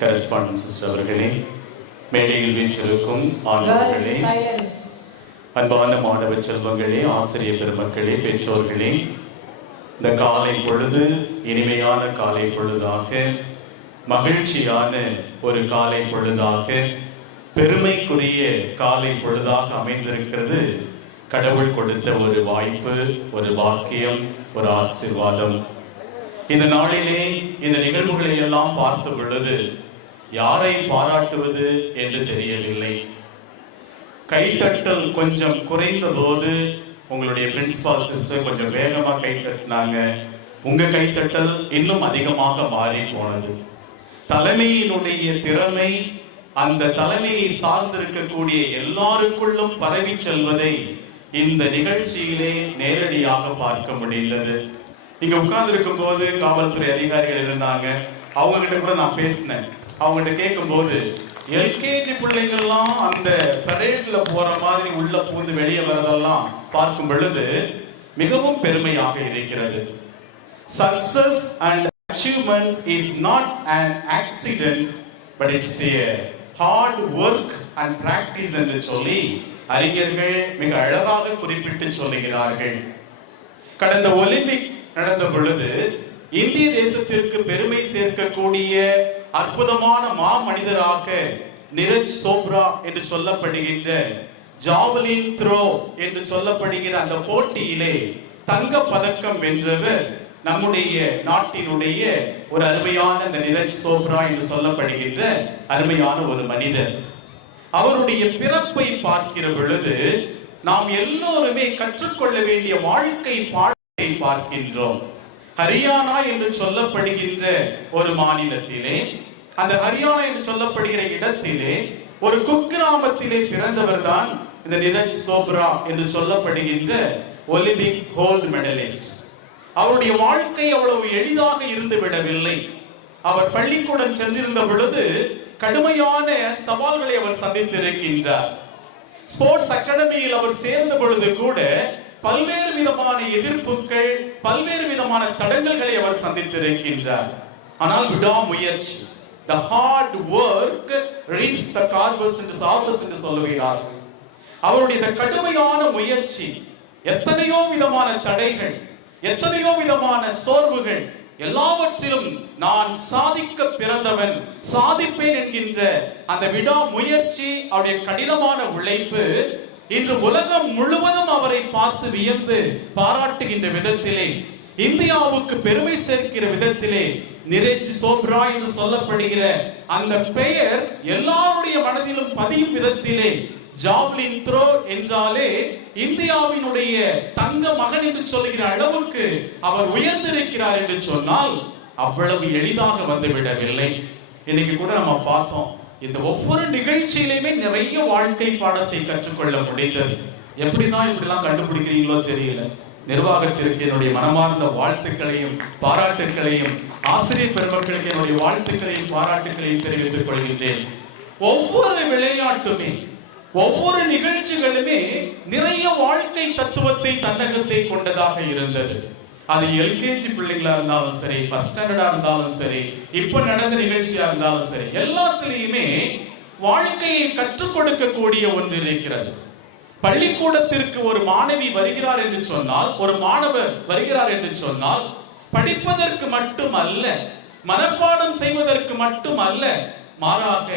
Correspondent sister அவர்களே, மேடையில் வீற்றிருக்கும் ஆண்டவர்களே, அன்பான மாணவ செல்வங்களே, ஆசிரியர் பெருமக்களே, பெற்றோர்களே, இந்த காலை பொழுது இனிமையான காலை பொழுதாக, மகிழ்ச்சியான ஒரு காலை பொழுதாக, பெருமைக்குரிய காலை பொழுதாக அமைந்திருக்கிறது. கடவுள் கொடுத்த ஒரு வாய்ப்பு, ஒரு வாக்கியம், ஒரு ஆசீர்வாதம். இந்த நாளிலே இந்த நிகழ்வுகளை எல்லாம் பார்த்த பொழுது யாரை பாராட்டுவது என்று தெரியவில்லை. கைத்தட்டல் கொஞ்சம் குறைந்த போது உங்களுடைய பிரின்சிபால் சிஸ்டர் கொஞ்சம் வேகமா கைத்தட்டினாங்க. உங்க கைத்தட்டல் இன்னும் அதிகமாக மாறி போனது. தலைமையினுடைய திறமை அந்த தலைமையை சார்ந்திருக்கக்கூடிய எல்லாருக்குள்ளும் பரவி செல்வதை இந்த நிகழ்ச்சியிலே நேரடியாக பார்க்க முடிந்தது. இங்க உட்கார்ந்து இருக்கும் போது காவல்துறை அதிகாரிகள் இருந்தாங்க. அவங்க கிட்ட கூட நான் பேசினேன். அவங்ககிட்ட கேட்கும் போது எல்கேஜி பிள்ளைங்கள்லாம் அந்த பரேட்ல போற மாதிரி உள்ள பூந்து வெளியே வரதெல்லாம் பார்க்கும் பொழுது மிகவும் பெருமையாக இருக்கிறது. Success and achievement is not an accident, but it's a hard work and practice என்று சொல்லி அறிஞர்கள் மிக அழகாக குறிப்பிட்டு சொல்லுகிறார்கள். கடந்த ஒலிம்பிக் நடந்த பொழுது இந்திய தேசத்திற்கு பெருமை சேர்க்கக்கூடிய அற்புதமான மாமனிதராக நீரஜ் சோப்ரா என்று சொல்லப்படுகின்ற ஜாவலின் த்ரோ என்று சொல்லப்படுகிற அந்த போட்டியிலே தங்க பதக்கம் வென்றவர் நம்முடைய நாட்டினுடைய ஒரு அருமையான அந்த நீரஜ் சோப்ரா என்று சொல்லப்படுகின்ற அருமையான ஒரு மனிதர். அவருடைய பிறப்பை பார்க்கிற பொழுது நாம் எல்லோருமே கற்றுக்கொள்ள வேண்டிய வாழ்க்கை பாடத்தை பார்க்கின்றோம். ஹரியானா என்று சொல்லப்படுகின்ற ஒரு மாநிலத்திலே, அந்த ஹரியானா என்று சொல்லப்படுகிற இடத்திலே ஒரு குக்கிராமத்திலே பிறந்தவர் தான் இந்த நீரஜ் சோப்ரா என்று சொல்லப்படுகின்ற ஒலிம்பிக் கோல்டு மெடலிஸ்ட். அவருடைய வாழ்க்கை அவ்வளவு எளிதாக இருந்து விடவில்லை. அவர் பள்ளிக்கூடம் சென்றிருந்த பொழுது கடுமையான சவால்களை அவர் சந்தித்திருக்கின்றார். ஸ்போர்ட்ஸ் அகாடமியில் அவர் சேர்ந்த பொழுது கூட பல்வேறு விதமான எதிர்ப்புகள், பல்வேறு விதமான தடங்கல்களை அவர் சந்தித்திருக்கின்றார். ஆனால் விடாமுயற்சி, the hard work reaps the harvest என்று சொல்லுகிறார்கள். அவருடைய கடுமையான முயற்சி, எத்தனையோ விதமான தடைகள், எத்தனையோ விதமான சோர்வுகள், எல்லாவற்றிலும் நான் சாதிக்க பிறந்தவன், சாதிப்பேன் என்கின்ற அந்த விடாமுயற்சி, அவருடைய கடினமான உழைப்பு இன்று உலகம் முழுவதும் அவரை பார்த்து வியந்து பாராட்டுகின்ற விதத்திலே, இந்தியாவுக்கு பெருமை சேர்க்கிற விதத்திலே நீரஜ் சோப்ரா என்று சொல்லப்படுகிற அந்த பெயர் எல்லாருடைய மனதிலும் பதியும் விதத்திலே, ஜாவ்லின் த்ரோ என்றாலே இந்தியாவினுடைய தங்க மகன் என்று சொல்லுகிற அளவுக்கு அவர் உயர்ந்திருக்கிறார் என்று சொன்னால் அவ்வளவு எளிதாக வந்துவிடவில்லை. இன்னைக்கு கூட நம்ம பார்த்தோம், இந்த ஒவ்வொரு நிகழ்ச்சியிலுமே நிறைய வாழ்க்கை பாடத்தை கற்றுக்கொள்ள முடிந்தது. எப்படிதான் இப்படிலாம் கண்டுபிடிக்கிறீங்களோ தெரியல. நிர்வாகத்திற்கு என்னுடைய மனமார்ந்த வாழ்த்துக்களையும் பாராட்டுகளையும், ஆசிரியர் பெருமக்களுக்கு என்னுடைய வாழ்த்துக்களையும் பாராட்டுகளையும் தெரிவித்துக் கொள்கின்றேன். ஒவ்வொரு விளையாட்டுமே, ஒவ்வொரு நிகழ்ச்சிகளுமே நிறைய வாழ்க்கை தத்துவத்தை தன்னகத்தை கொண்டதாக இருந்தது. அது எல்கேஜி பிள்ளைங்களா இருந்தாலும் சரி, ஃபர்ஸ்ட் ஸ்டாண்டர்டா இருந்தாலும் சரி, இப்ப நடந்த நிகழ்ச்சியா இருந்தாலும் சரி, எல்லாத்திலையுமே வாழ்க்கையை கற்றுக் கொடுக்கக்கூடிய ஒன்று இருக்கிறது. பள்ளிக்கூடத்திற்கு ஒரு மாணவி வருகிறார் என்று சொன்னால், ஒரு மாணவர் வருகிறார் என்று சொன்னால், படிப்பதற்கு மட்டுமல்ல, மனப்பாடம் செய்வதற்கு மட்டுமல்ல, மாறாக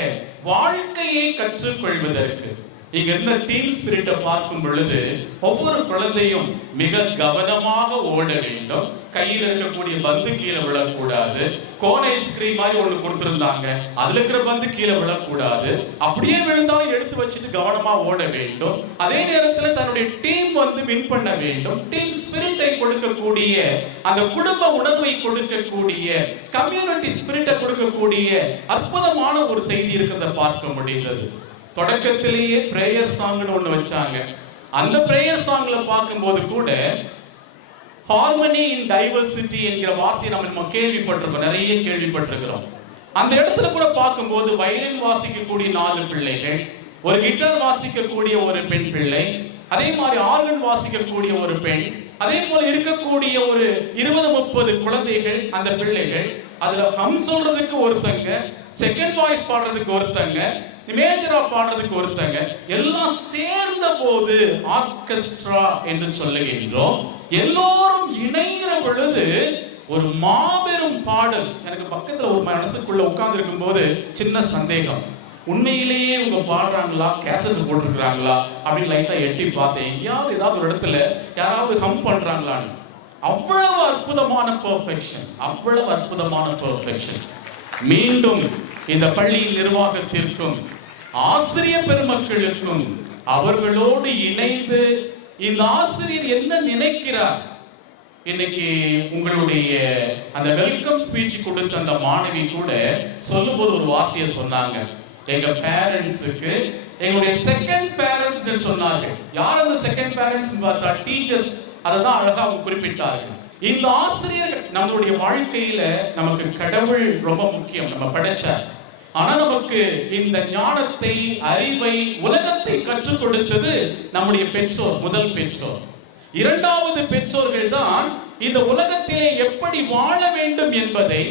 வாழ்க்கையை கற்றுக்கொள்வதற்கு. இங்க இருந்த டீம் ஸ்பிரிட்டை பார்க்கும் பொழுது ஒவ்வொரு குழந்தையும் மிக கவனமாக ஓட வேண்டும். கையில் இருக்கக்கூடிய பந்து கீழே விழக்கூடாது. கோன் ஐஸ்கிரீம் மாதிரி ஒண்ணு கொடுத்திருந்தாங்க, அதுல இருக்கிற பந்து கீழே விழக்கூடாது. அப்படியே விழுந்தாலும் எடுத்து வச்சுட்டு கவனமா ஓட வேண்டும். அதே நேரத்தில் தன்னுடைய டீம் வின் பண்ண வேண்டும். டீம் ஸ்பிரிட்டை கொடுக்கக்கூடிய, அந்த குடும்ப உணர்வை கொடுக்கக்கூடிய, கம்யூனிட்டி ஸ்பிரிட்டை கொடுக்கக்கூடிய அற்புதமான ஒரு செய்தி இருக்கிறத பார்க்க முடிந்தது. தொடக்கத்திலேயே பிரேயர் சாங்னு ஒண்ணு வச்சாங்க. அந்த பிரேயர் சாங்ல பார்க்கும்போது கூட ஹார்மனி இன் டைவர்சிட்டி என்கிற வார்த்தையை நம்ம கேள்விப்பட்டிருக்கோம், நிறைய கேள்விப்பட்டிருக்கிறோம். அந்த இடத்துல கூட பார்க்கும்போது வயலின் வாசிக்கக்கூடிய 4 பிள்ளைகள், ஒரு கிட்டார் வாசிக்கக்கூடிய ஒரு பெண் பிள்ளை, அதே மாதிரி ஆர்கன் வாசிக்கக்கூடிய ஒரு பெண், அதே போல இருக்கக்கூடிய ஒரு 20-30 குழந்தைகள், அந்த பிள்ளைகள், அதுல ஹம் சொல்றதுக்கு ஒருத்தங்க, செகண்ட் வாய்ஸ் பாடுறதுக்கு ஒருத்தங்க, மேஜரா பாடுறதுக்கு ஒருத்தங்க, எல்லாம் சேர்ந்த போது ஆர்கெஸ்ட்ரா என்று சொல்லுகின்றோம். எல்லோரும் இணைகிற பொழுது ஒரு மாபெரும் பாடல். எனக்கு பக்கத்துல ஒரு மனசுக்குள்ள உட்கார்ந்து இருக்கும் போது சின்ன சந்தேகம், உண்மையிலேயே இவங்க பாடுறாங்களா, கேசட் போட்டிருக்கிறாங்களா அப்படின்னு லைட்டா எட்டி பார்த்தேன். எங்கேயாவது ஏதாவது ஒரு இடத்துல யாராவது ஹம் பண்றாங்களான்னு. அவ்வளவு அற்புதமான பெர்ஃபெக்ஷன், அவ்வளவு அற்புதமான பெர்ஃபெக்ஷன். மீண்டும் இந்த பள்ளியின் நிர்வாகத்திற்கும் ஆசிரியர் பெருமக்களுக்கும் அவர்களோடு இணைந்து இந்த ஆசிரியர் என்ன நினைக்கிறார். இன்னைக்கு உங்களுடைய அந்த வெல்கம் ஸ்பீச் கொடுத்த அந்த மாணவி கூட சொல்லும்போது ஒரு வார்த்தையை சொன்னாங்க, எங்க பேரண்ட்ஸுக்கு எங்களுடைய செகண்ட் பேரண்ட்ஸ் சொன்னார்கள். யார் அந்த செகண்ட் பேரண்ட்ஸ் பார்த்தா டீச்சர்ஸ். அததான் அழகா அவங்க குறிப்பிட்டார்கள். இந்த ஆசிரியர்கள் நம்மளுடைய வாழ்க்கையில நமக்கு கடவுள் ரொம்ப முக்கியம், நம்ம படைச்சார். ஆனா நமக்கு இந்த ஞானத்தை, அறிவை, உலகத்தை கற்றுக் கொடுத்தது நம்முடைய பெற்றோர், முதல் பெற்றோர். இரண்டாவது பெற்றோர்கள் தான் இந்த உலகத்திலே எப்படி வாழ வேண்டும் என்பதை,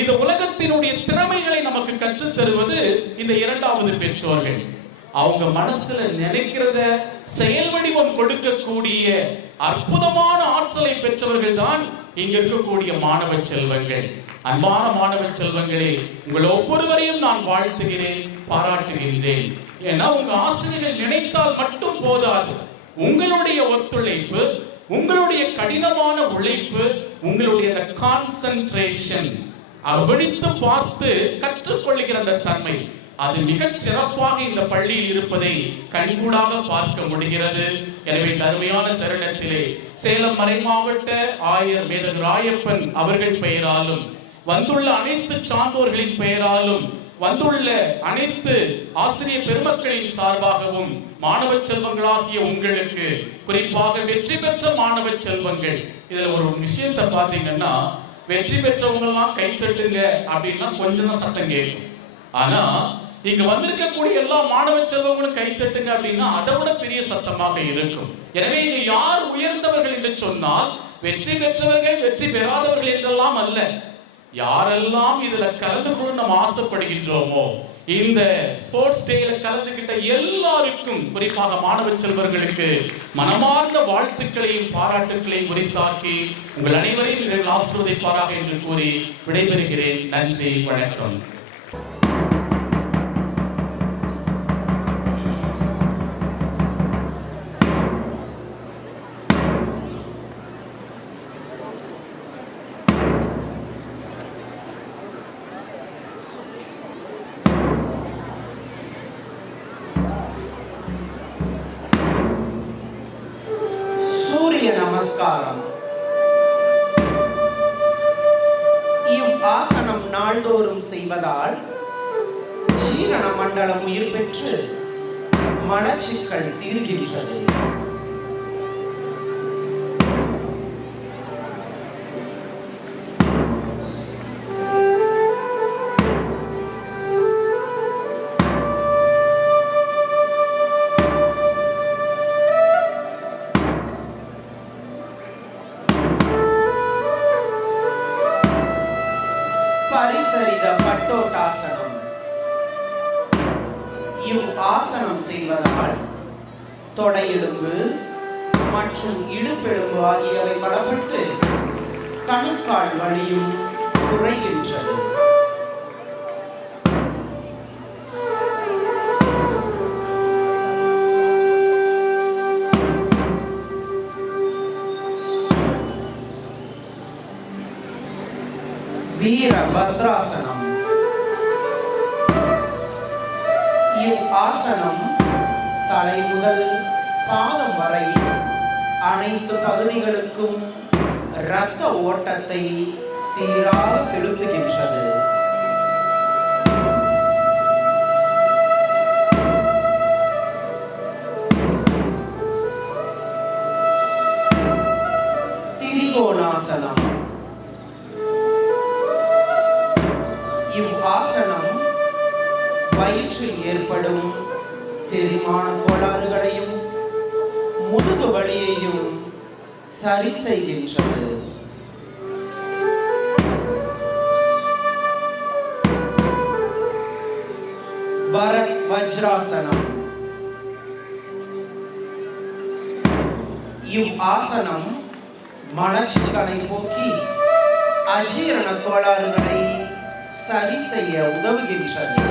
இந்த உலகத்தினுடைய திறமைகளை நமக்கு கற்றுத் தருவது இந்த இரண்டாவது பெற்றோர்கள். அவங்க மனசுல நினைக்கிறத செயல் வடிவம் கொடுக்கக்கூடிய அற்புதமான ஆற்றலை பெற்றவர்கள் தான் இங்க இருக்கக்கூடிய மாணவ செல்வங்கள். அன்பான மாணவ செல்வங்களே, உங்கள் ஒவ்வொருவரையும் நான் வாழ்த்துகிறேன், பாராட்டுகின்றேன். ஏன்னா உங்க ஆசிரியர்கள் நினைத்தால் மட்டும் போதாது. உங்களுடைய ஒத்துழைப்பு, உங்களுடைய கடினமான உழைப்பு, உங்களுடைய கான்சென்ட்ரேஷன், அவடித்து பார்த்து கற்றுக்கொள்ளுகிற அந்த தன்மை, அது மிகச் சிறப்பாக இந்த பள்ளியில் இருப்பதை கண்கூடாக பார்க்க முடிகிறது. எனவே அருமையான தருணத்திலே சேலம் மறைமாவட்ட ஆயர் மேதகு ராயப்பன் அவர்கள் பெயராலும், வந்துள்ள அனைத்து சான்றோர்களின் பெயராலும், வந்துள்ள அனைத்து ஆசிரியர் பெருமக்களின் சார்பாகவும், மாணவ செல்வங்களாகிய உங்களுக்கு, குறிப்பாக வெற்றி பெற்ற மாணவ செல்வங்கள், இதுல ஒரு விஷயத்தை பார்த்தீங்கன்னா, வெற்றி பெற்றவங்க எல்லாம் கைத்தட்டுங்க அப்படின்னா கொஞ்சம் தான் சத்தம் கேட்கும். ஆனா இங்க வந்திருக்கக்கூடிய எல்லா மாணவ செல்வங்களும் கைத்தட்டுங்க அப்படின்னா அதை விட பெரிய சத்தமாக இருக்கும். எனவே இங்க யார் உயர்ந்தவர்கள் என்று சொன்னால் வெற்றி பெற்றவர்கள், வெற்றி பெறாதவர்கள் என்றெல்லாம் அல்ல. யாரெல்லாம் இதுல கலந்து கொள்ள நம்ம ஆசைப்படுகின்றோமோ, இந்த ஸ்போர்ட்ஸ் டேல கலந்துகிட்ட எல்லாருக்கும், குறிப்பாக மாணவ செல்வர்களுக்கு மனமார்ந்த வாழ்த்துக்களையும் பாராட்டுக்களையும் உரித்தாக்கி உங்கள் அனைவரையும் ஆசீர்வதிப்பாராக என்று கூறி விடைபெறுகிறேன். நன்றி, வணக்கம். நமஸ்காரம். இவ் ஆசனம் நாள்தோறும் செய்வதால் ஜீரண மண்டலம் உயிர் பெற்று மனச்சிக்கல் தீர்கின்றது. பரிசரித பட்டோட்டாசனம். இவ் ஆசனம் செய்வதால் தொடையெலும்பு மற்றும் இடுப்பெலும்பு ஆகியவை பலப்பட்டு கணுக்கால் வலியும் குறைகின்றது. வீரபத்ராசனம். இவ் ஆசனம் தலை முதல் பாதம் வரை அனைத்து பகுதிகளுக்கும் இரத்த ஓட்டத்தை சீராக செலுத்துகின்றது. திரிகோணாசனம். இவ் ஆசனம் வயிற்றில் ஏற்படும் செரிமான கோளாறுகளையும் முதுகு வலியையும் சரி செய்கின்றது. பரத் வஜ்ராசனம். இவ் ஆசனம் மலச்சிக்கலை போக்கி அஜீரண கோளாறுகளை சரி செய்ய உதவுகின்றது.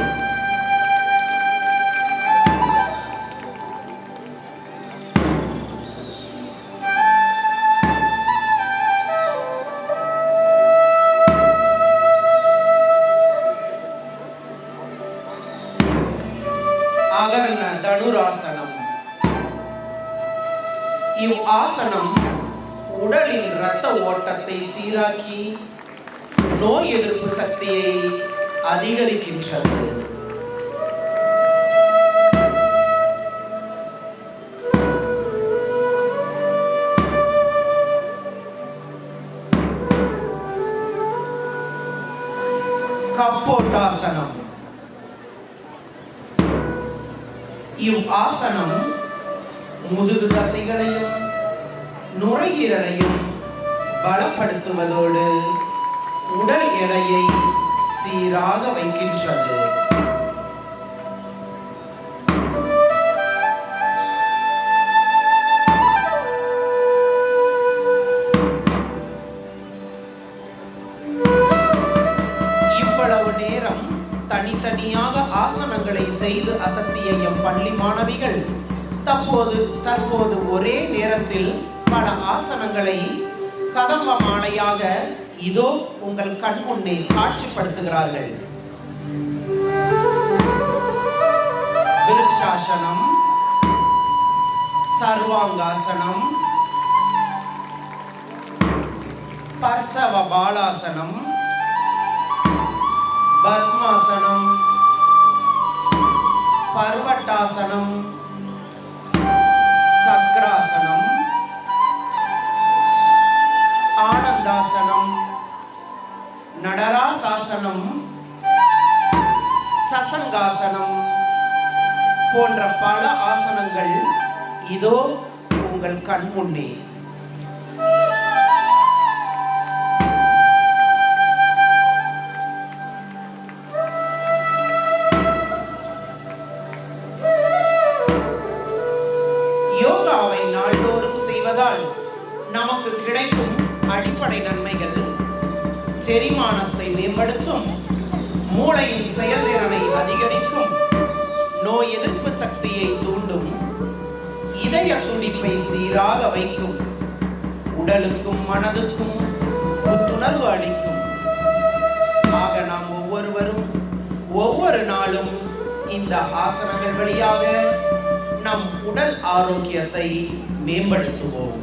அகர்ண தனுராசனம். இவ் ஆசனம் உடலின் இரத்த ஓட்டத்தை சீராக்கி நோய் எதிர்ப்பு சக்தியை அதிகரிக்கின்றது. கப்போட்டாசனம். இவ் ஆசனம் முதுகு தசைகளையும் நுரையீரலையும் பலப்படுத்துவதோடு உடல் எடையை சீராக வைக்கின்றது. இவ்வளவு நேரம் தனித்தனியாக ஆசனங்களை செய்து அசத்திய எம் பள்ளி மாணவிகள் தற்போது ஒரே நேரத்தில் பல ஆசனங்களை கதம்ப மாலையாக இதோ உங்கள் கண் முன்னே காட்சிப்படுத்துகிறார்கள். விருட்சாசனம், சர்வாங்காசனம், பர்சவ பாலாசனம், பத்மாசனம், பர்வட்டாசனம், சக்ராசனம், ஆனந்தாசனம், நடராசாசனம், சசங்காசனம் போன்ற பல ஆசனங்கள் இதோ உங்கள் கண் முன்னே. யோகாவை நாள்தோறும் செய்வதால் நமக்கு கிடைக்கும் அடிப்படை நன்மைகள் செரிமானத்தை மேம்படுத்தும், மூளையின் செயல்திறனை அதிகரிக்கும், நோய் எதிர்ப்பு சக்தியை தூண்டும், இதய துடிப்பை சீராக வைக்கும், உடலுக்கும் மனதுக்கும் புத்துணர்வு அளிக்கும். ஆக நாம் ஒவ்வொருவரும் ஒவ்வொரு நாளும் இந்த ஆசனங்கள் வழியாக நம் உடல் ஆரோக்கியத்தை மேம்படுத்துவோம்.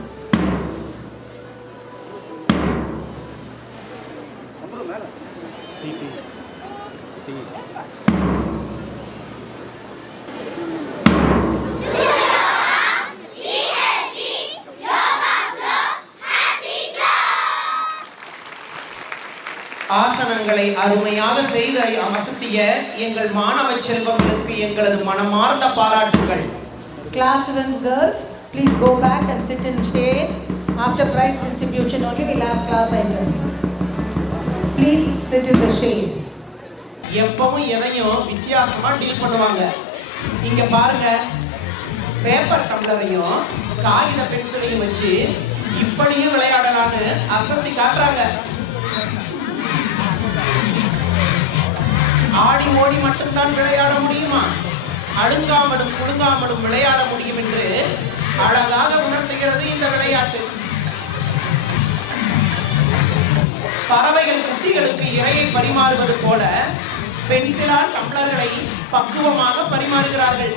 ஆசனங்களை அருமையாக செய்து அமர்த்திய எங்கள் மாணவ செல்வங்களுக்கு எங்களது மனமார்ந்த பாராட்டுகள். Class 7 girls, please go back and sit in shade. After prize distribution only we'll have class item. Please sit in the shade. எப்பவும் எதையும் வித்தியாசமா டீல் பண்ணுவாங்க. இங்க பாருங்க, பேப்பர் டம்ளரையும் காகித பென்சிலையும் வச்சு இப்படியும் விளையாடலான்னு அசத்தி காட்டுறாங்க. ஆடி ஓடி மட்டும்தான் விளையாட முடியுமா? அழுங்காமலும் குழுங்காமலும் விளையாட முடியும் என்று அழகாக உணர்த்துகிறது இந்த விளையாட்டு. பறவைகள் குட்டிகளுக்கு இரையை பரிமாறுவது போல பென்சிலால் டம்ளர்களை பக்குவமாக பரிமாறுகிறார்கள்.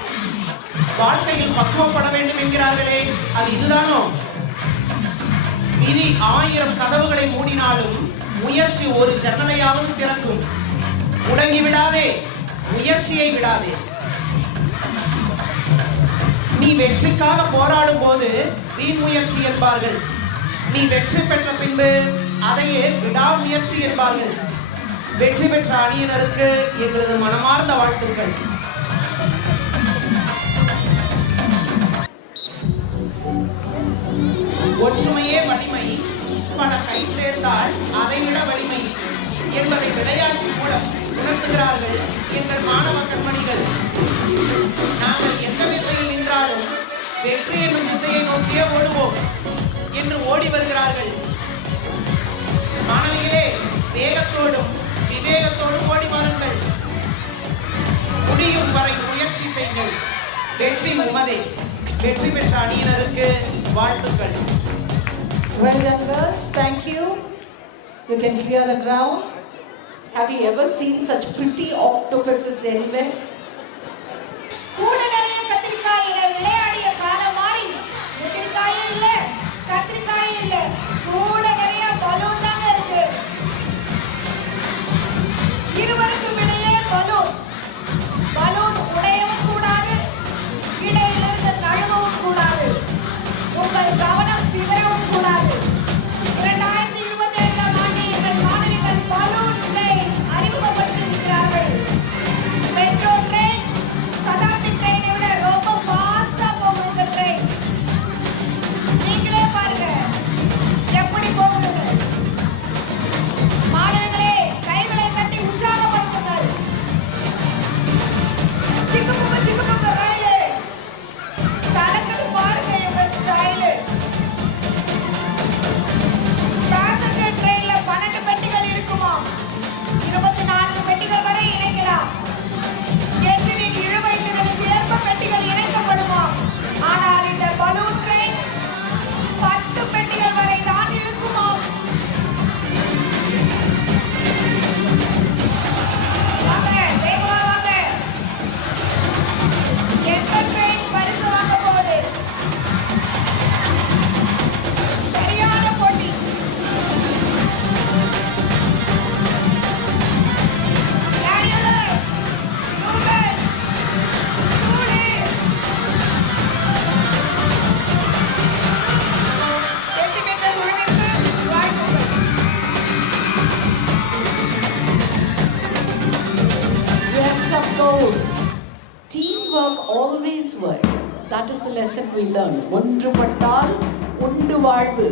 வாழ்க்கையில் பக்குவப்பட வேண்டும் என்கிறார்களே, அது இதுதானோ? விதி 1000 கதவுகளை மூடினாலும் முயற்சி ஒரு ஜன்னலையாவது திறக்கும். முடங்கி விடாதே, முயற்சியை விடாதே. நீ வெற்றிக்காக போராடும் போது வீண் முயற்சி என்பார்கள். நீ வெற்றி பெற்ற பின்பு அதையே விடாமுயற்சி என்பார்கள். வெற்றி பெற்ற அணியினருக்கு எங்களது மனமார்ந்த வாழ்த்துக்கள். ஒற்றுமையே வலிமை, பல கை சேர்ந்தால் அதை விட வலிமை என்பதை விளையாட்டு மூலம் உணர்த்துகிறார்கள் எங்கள் மாணவ கண்மணிகள். வெற்றி என்னும் திசையை நோக்கியே ஓடுவோம் என்று ஓடி வருகிறார்கள். மாணவிகளே, வேகத்தோடும் விவேகத்தோடும் ஓடி வாருங்கள். முடியும் வரை முயற்சி செய்யுங்கள். வெற்றி உமதே. வெற்றி பெற்ற அணியினருக்கு வாழ்த்துக்கள். Well done, girls. Thank you. You can clear the ground. Have you ever seen such pretty octopuses anywhere? கூட நிறைய கத்திரிக்காயில விளையாடிய காலம் மாறி கத்திரிக்காயும் இல்ல கத்திரிக்காயும் இல்ல கூட நிறைய பலூன் தாங்க இருக்கு. இருவருக்கும் இடையே பலூன் உடையவும் கூடாது, இடையில இருந்து நழுவவும் கூடாது, உங்கள் கவனம் சிதறவும் கூடாது. 2025 ஆண்டு எங்கள் மாணவிகள் பலூன் ட்ரெயின் அறிமுகப்படுத்தியிருக்கிறார்கள். மெட்ரோ ட்ரெயின் சதாப்தி ட்ரெயினை விட ரொம்ப ஃபாஸ்டா போகும் இந்த ட்ரெயின். நீங்களே பாருங்க எப்படி போகுதுங்க. மாணவர்களே, கைகளை தட்டி உற்சாகப்படுத்துங்கள். சிக்கு புக்கு ரயிலு தலக்குது பாருங்க இவங்க ஸ்டைலு. பேசஞ்சர் ட்ரெயின்ல 12 பெட்டிகள் இருக்குமா, 24 பெட்டிகள் வரை இணைக்கலாம். என்ஜினின் இழுவைத்திறனுக்கு ஏற்ப பெட்டிகள் இணைக்கப்படுமா. ஆனால் இந்த பலூன் ட்ரெயின் 10 பெட்டிகள் வரை தான் இழுக்குமா. வாங்க, வேகமா வாங்க. எந்த ட்ரெயின் பரிசு வாங்க போகுது? சரியான போட்டி. Yes, of course. Teamwork always works. That is the lesson we learn. ஒன்றுபட்டால் உண்டு வாழ்வு.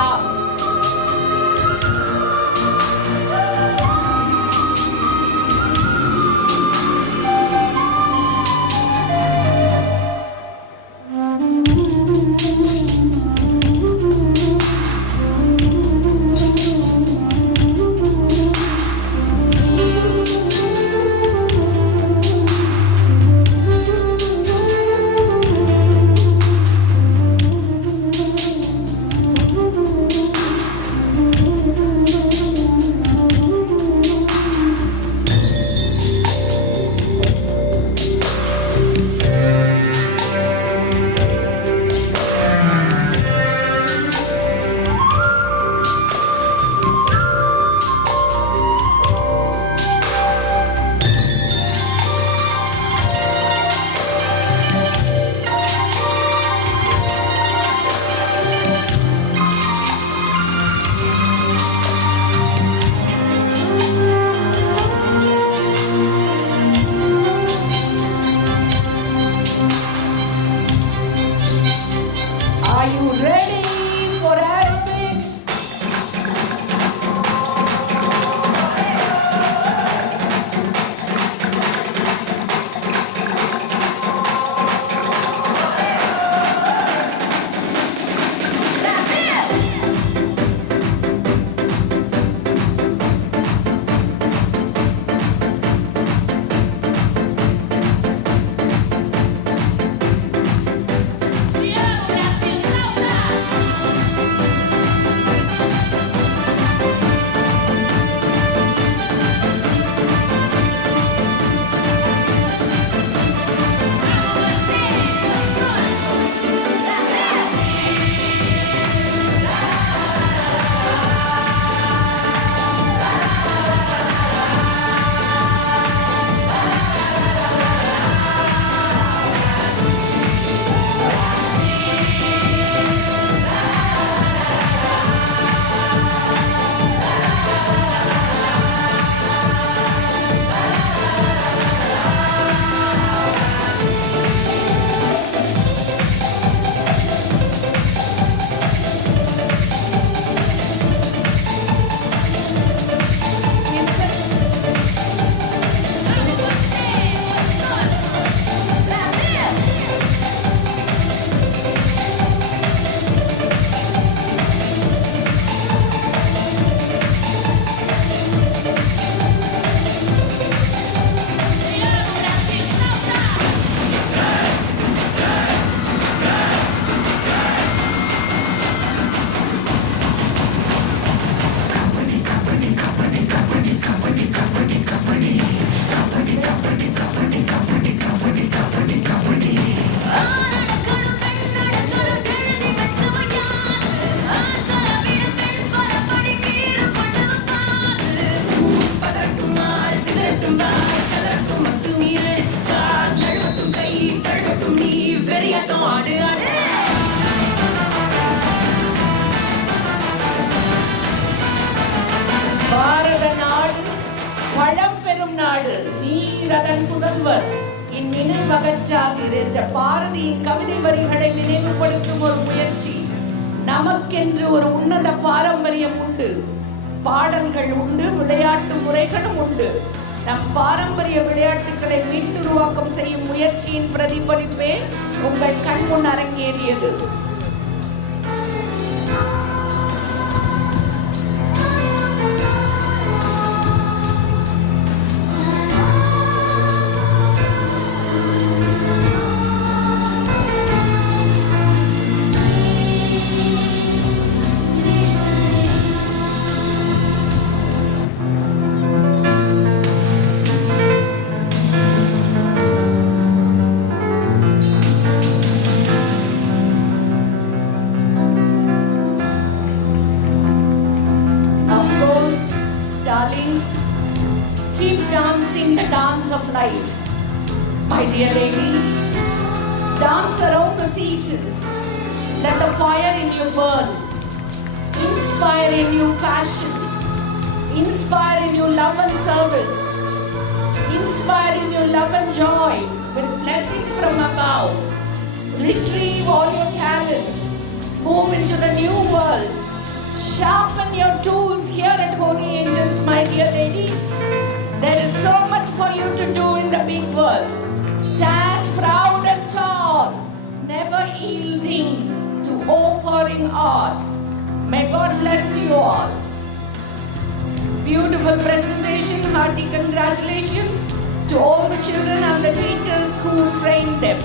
dance. Are you ready for aerobics? பாரத நாடு பழம்பெரும் நாடு, நீரதன் புதல்வர் இந்நினைவகற்றாதீர் என்ற பாரதியின் கவிதை வரிகளை நினைவுபடுத்தும் ஒரு முயற்சி. நமக்கென்று ஒரு உன்னத பாரம்பரியம் உண்டு, பாடல்கள் உண்டு, விளையாட்டு முறைகளும் உண்டு. நம் பாரம்பரிய விளையாட்டுகளை மீட்டுருவாக்கம் செய்யும் முயற்சியின் பிரதிபலிப்பே உங்கள் கண்முன் அரங்கேறியது. Keep dancing the dance of life. My dear ladies, dance around the seasons. Let the fire in you burn. Inspire in you passion. Inspire in you love and service. Inspire in you love and joy with blessings from above. Retrieve all your talents. Move into the new world. Sharpen your tools here at Holy Angels, my dear ladies. There is so much for you to do in the big world. Stand proud and tall, never yielding to overpowering odds. May God bless you all. Beautiful presentation. Hearty congratulations to all the children and the teachers who trained them.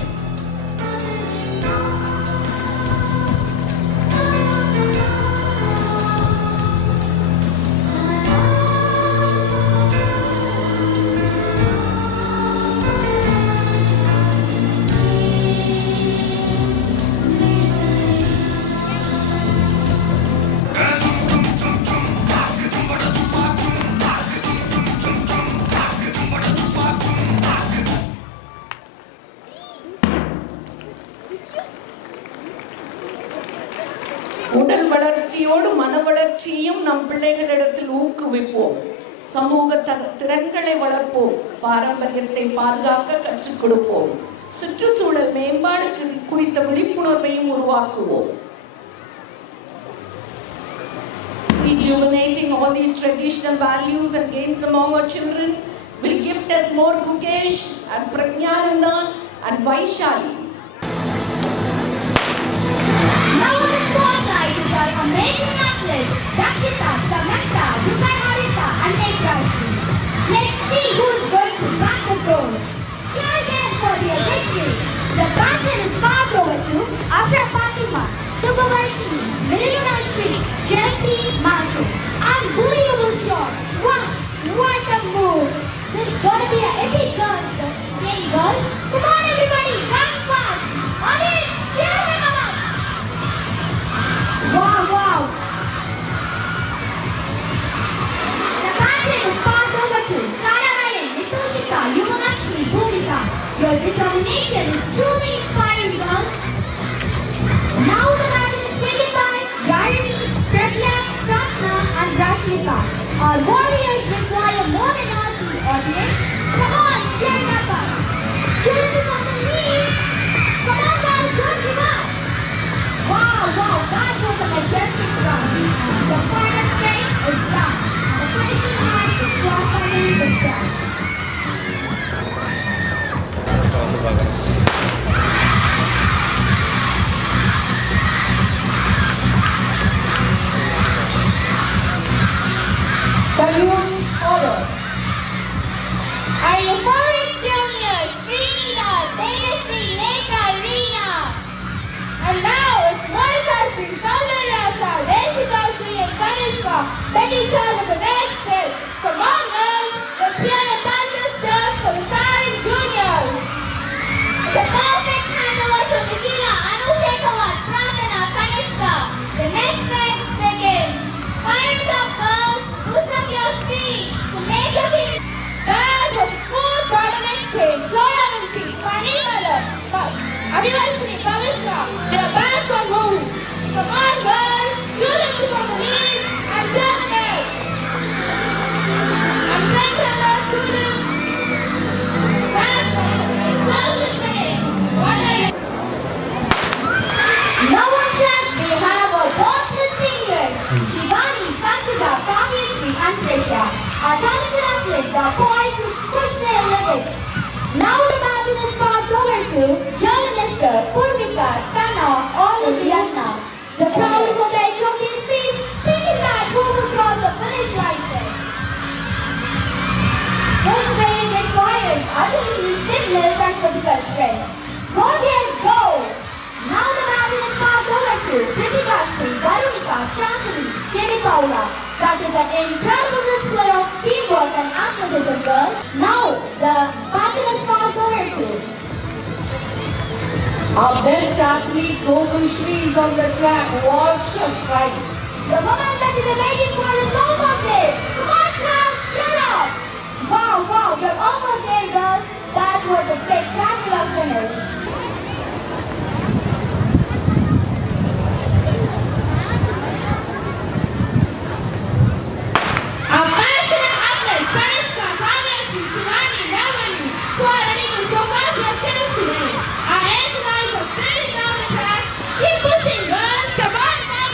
உடல் வளர்ச்சியோடு மன வளர்ச்சியும் நம் பிள்ளைகளிடத்தில் ஊக்குவிப்போம். சமூக திறன்களை வளர்ப்போம். பாரம்பரியத்தை பாதுகாக்க கற்றுக் கொடுப்போம். சுற்றுச்சூழல் மேம்பாடு குறித்த விழிப்புணர்வையும் உருவாக்குவோம். Rejuvenating all these traditional values and gains among our children will gift us more Gukesh and Pragnananda and Vaishalis. Now on the spotlight is our amazing athletes, Dakshita, Samantha, Dukai Harita and Netrashri. Let's see who is going to back the goal. Cheer again for their victory. The baton is passed over to Afra Fatima, Subhavarshi, Mirinashri, Chelsea, Marco. Unbelievable shot. Wow, what a move. This is going to be an epic goal. Game goal. Come on everybody, run fast. Audience, cheer them up. Wow, wow. The baton is passed over to Sara Ryan, Nitushika, Yuvalakshmi, Bhumika. Your determination is truly inspiring, girls. Now the baton is taken by Rayani, Pragya, Pratna and Rashmika. Our warriors require more energy, audience. Come on, cheer them up. Children on the knee. Come on, guys, don't give up. Wow, wow, that was a majestic run. The final stage is done. The finishing line is properly done. Salute, order. Are you foreign juniors? Srinida, Tejasri, Netra, Reena. And now it's Monica Sri, Saudharasa, Reshika Sri and Kanishka begging each other the next step. Come on girls, let's hear the thunderous cheers for the starring juniors. The perfect handover to Nikila, Anushekawan, Pradana, Kanishka. The next step begins. Fire it up girls, boost up your speed to make your team. That was a smooth bottom exchange. Gloria Vinci, Panimala, Avivalshri, Pavishka, they are back on move. Come on girls, you lift it from the lead and turn it out. And thank you our students. That's it. Closing minute. Now on track we have our both singers, Shivani, Sanjita, Kavyashri and Prisha. Our talented athletes are poised to push their limits. Now the baton is passed over to Journalista, Purvika, Sana, Olivia. The crowd is on the edge of their seats, thinking that who will cross the finish line first. This race requires agility, stiffness and physical strength. Gorgeous, go! Now the baton is passed over to Pritika Sri, Varumika, Shantini, Jenny Paula. That is an incredible display of teamwork and athleticism, girls. Now the baton is passed over to Our best athlete, Gokul Shri, is on the track. Watch her strikes. the moment that you've been waiting for is almost there. Come on, crowd, cheer up! Wow, wow, you're almost there, girls. That was a spectacular finish. Our passionate athletes, Kanishka, Kavyashri, Shivani, Ravani, who are ready to showcase their skills today. Our engineers are sprinting down the track. Keep pushing, girls. Come on, Kaya.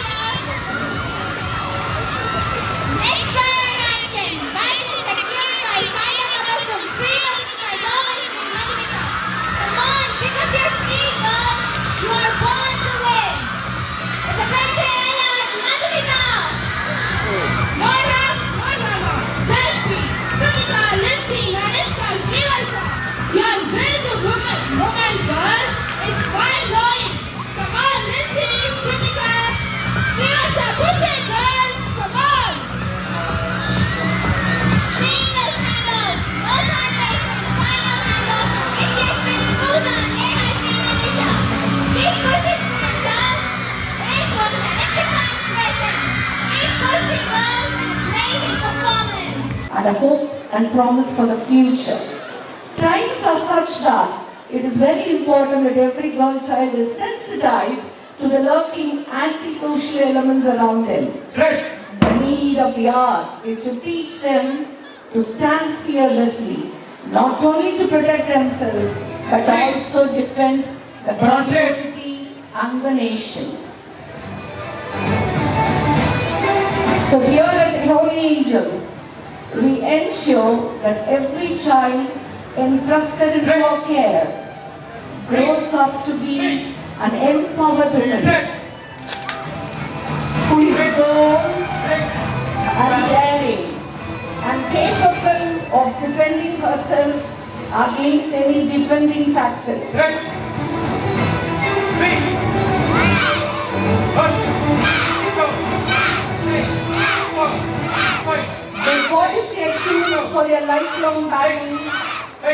and a hope and promise for the future. Times are such that it is very important that every girl child is sensitized to the lurking antisocial elements around them. The need of the hour is to teach them to stand fearlessly, not only to protect themselves, but also defend the community and the nation. So here at Holy Angels, we ensure that every child entrusted into our care grows up to be an empowered woman who is bold and daring and capable of defending herself against any defending factors. They polish their shoes for their lifelong battle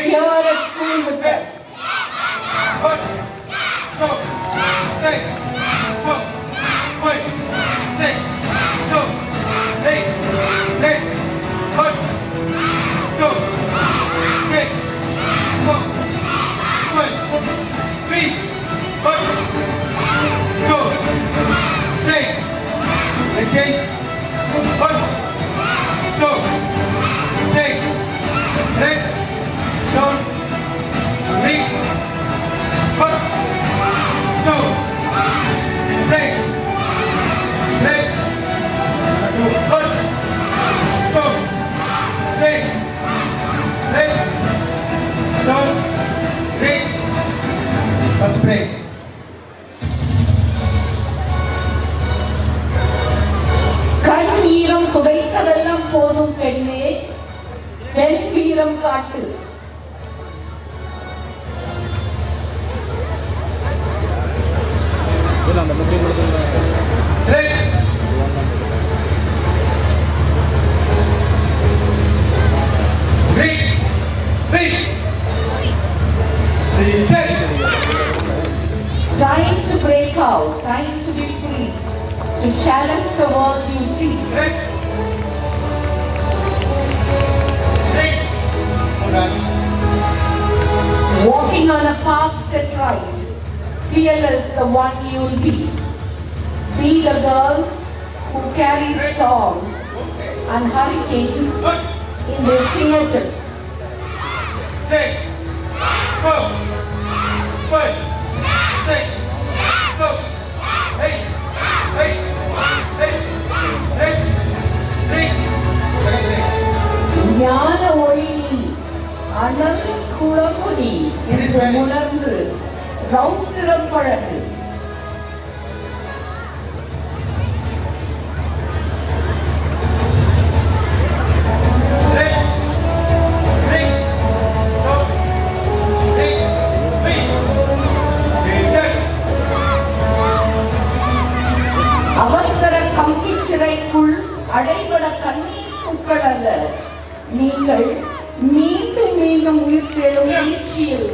here at school with us. Let's pray. கண் வீரம் புதைத்ததெல்லாம் போதும் பெண்ணே, பெண் வீரம் காட்டு. Time to break out, time to be free, to challenge the world you see. Walking on a path set right, fearless the one you'll be. Be the girls who carry storms and hurricanes in their fingertips. ஞான ஒளியில் அனல் குளமுனி என்று உணர்ந்து ரௌத்திரம் பழகு. அவசர கம்பி சிறைக்குள் அடைபட கண்ணீர் பூக்கள் அல்ல, நீங்கள் மீண்டும் மீண்டும் உயிர் தேடும் வீழ்ச்சியில்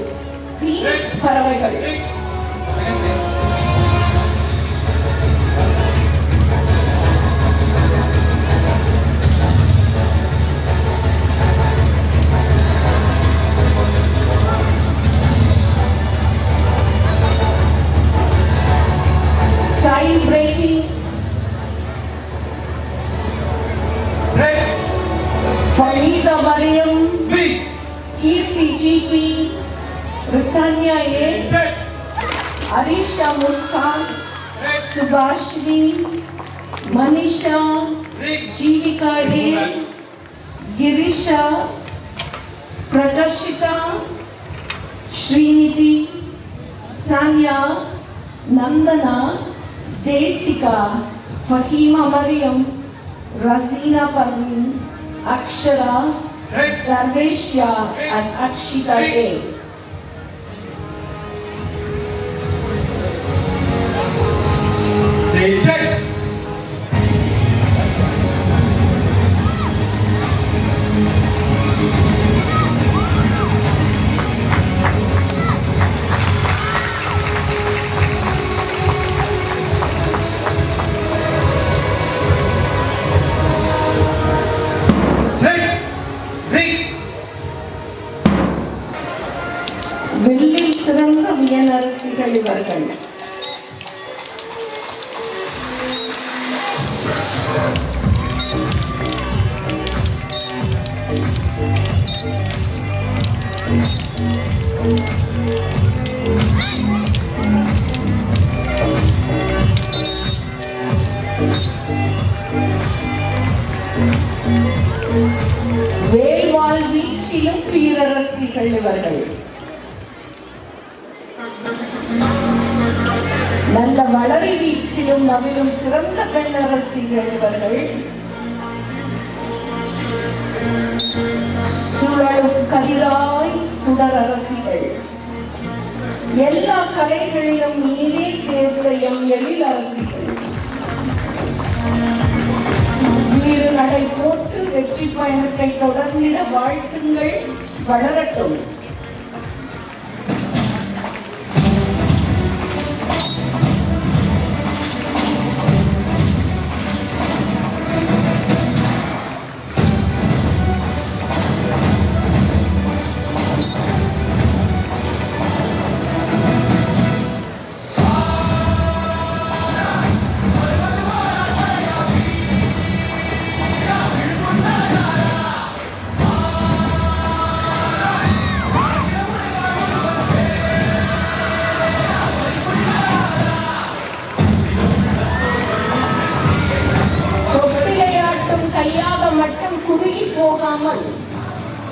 பீனிக்ஸ் பறவைகள். Time breaking. Farida Mariam, Kirti GP, Britannia A, Arisha Muskan, Subhashni, Manisha, Jeevika A, Girisha, Prakashita, Srinidhi, Sanya, Nandana, Desika, Fahima Mariam, Razina Parveen, Akshara, Darveshya and Akshita A. வேல்வாள் வீச்சிலும் வீரரசிகள் இவர்கள். நல்ல வளரி வீச்சிலும் நவிலும் சிறந்த பெண்ணரசிகள் இவர்கள். சுழலும் கதிராய் சுடரரசிகள். எல்லா கலைகளிலும் நீரே தேர்வுடையும் எழில் அரசிகள். வீறு நடை போட்டு வெற்றி பயணத்தை தொடர்ந்திட வாழ்த்துங்கள், வளரட்டும்.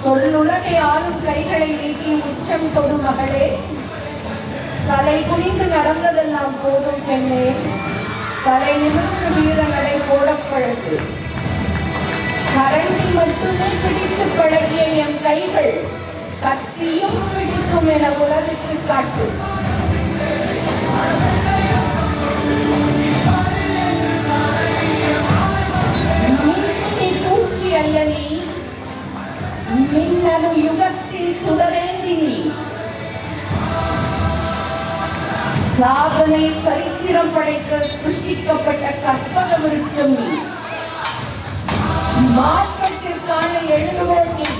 தொல்லுலகை ஆளும் கைகளை நீட்டி உச்சம் தொடு மகளே, தலை குனிந்து நடந்ததெல்லாம் போதும் பெண்ணே, தலை நிமிர்ந்து வீர நடை போடப்பழகு. கரண்டி மட்டுமே பிடித்து பழகிய என் கைகள் கத்தியும் பிடிக்கும் என உலகிற்கு காட்டு. பூச்சி அல்ல நீ, மின்னணு யுகத்தில் சுடரேந்தி நீ. சாதனை சரித்திரம் படைக்க சிருஷ்டிக்கப்பட்ட கற்பக விருட்சம் நீ. மாற்றத்திற்கான எழுதுவோம் நீ.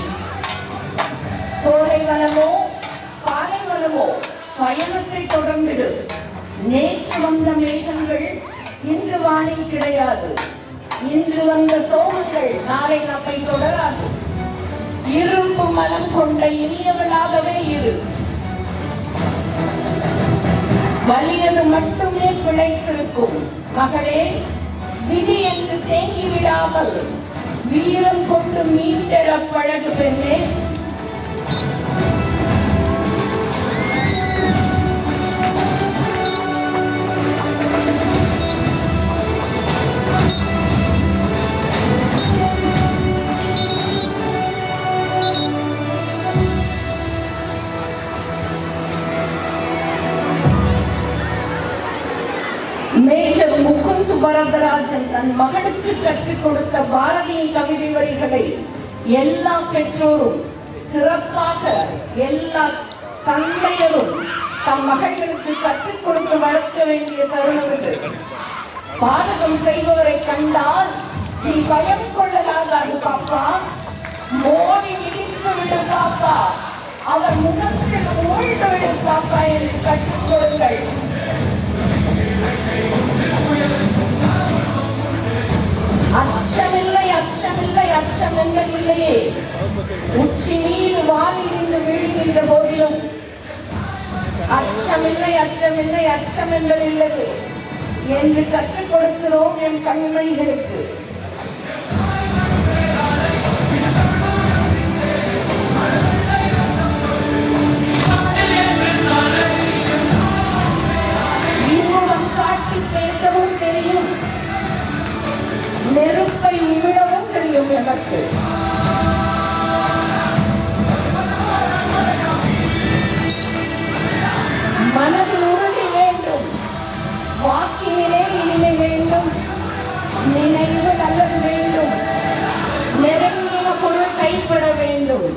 சோலைவனமோ பாலைவனமோ பயணத்தை தொடர்ந்திடு. நேற்று வந்த மேகங்கள் இன்று வானில் கிடையாது. இன்று வந்த சோகங்கள் நாளை நம்மை தொடராது. இரும்பு மனம் கொண்ட இனியவளாகவே இரு. வலியது மட்டுமே பிழைத்திருக்கும் மகளே. விதி என்று தேங்கி விடாமல் வீரம் கொண்டு மீண்டெழ பழகு பெண்ணே. மேஜர் முகுந்த் வரதராஜன் தன் மகனுக்கு கற்றுக் கொடுத்த பாரதியின் கவிதை வரிகளை எல்லா பெற்றோரும் சிறப்பாக எல்லா தந்தையரும் தம் மகன்களுக்கு கற்றுக் கொடுத்து வளர்க்க வேண்டிய தருணம் இது. பாதகம் செய்பவரை கண்டால் நீ பயம் கொள்ளலாகாது பாப்பா, மோடி மிதித்து விடு பாப்பா, அவர் முகத்தில் ஊழ்ந்து விடு பாப்பா என்று கற்றுக் கொடுங்கள். அச்சமில்லை அச்சமில்லை அச்சம் என்பதில்லையே. உச்சி மீது வானில் இருந்து விழுகின்ற போதிலும் அச்சமில்லை அச்சமில்லை அச்சம் என்பதில்லை என்று கற்றுக் கொடுக்கிறோம் என் கண்மணிகளுக்கு. இன்னும் காட்டி பேசவும் தெரியும், நெருப்பை உமிழவும் தெரியும் எனக்கு. மனதில் உறுதி வேண்டும், வாக்கினிலே இனிமை வேண்டும், நினைவு நல்லது வேண்டும், நெருங்கிய பொருள் கைப்பட வேண்டும்,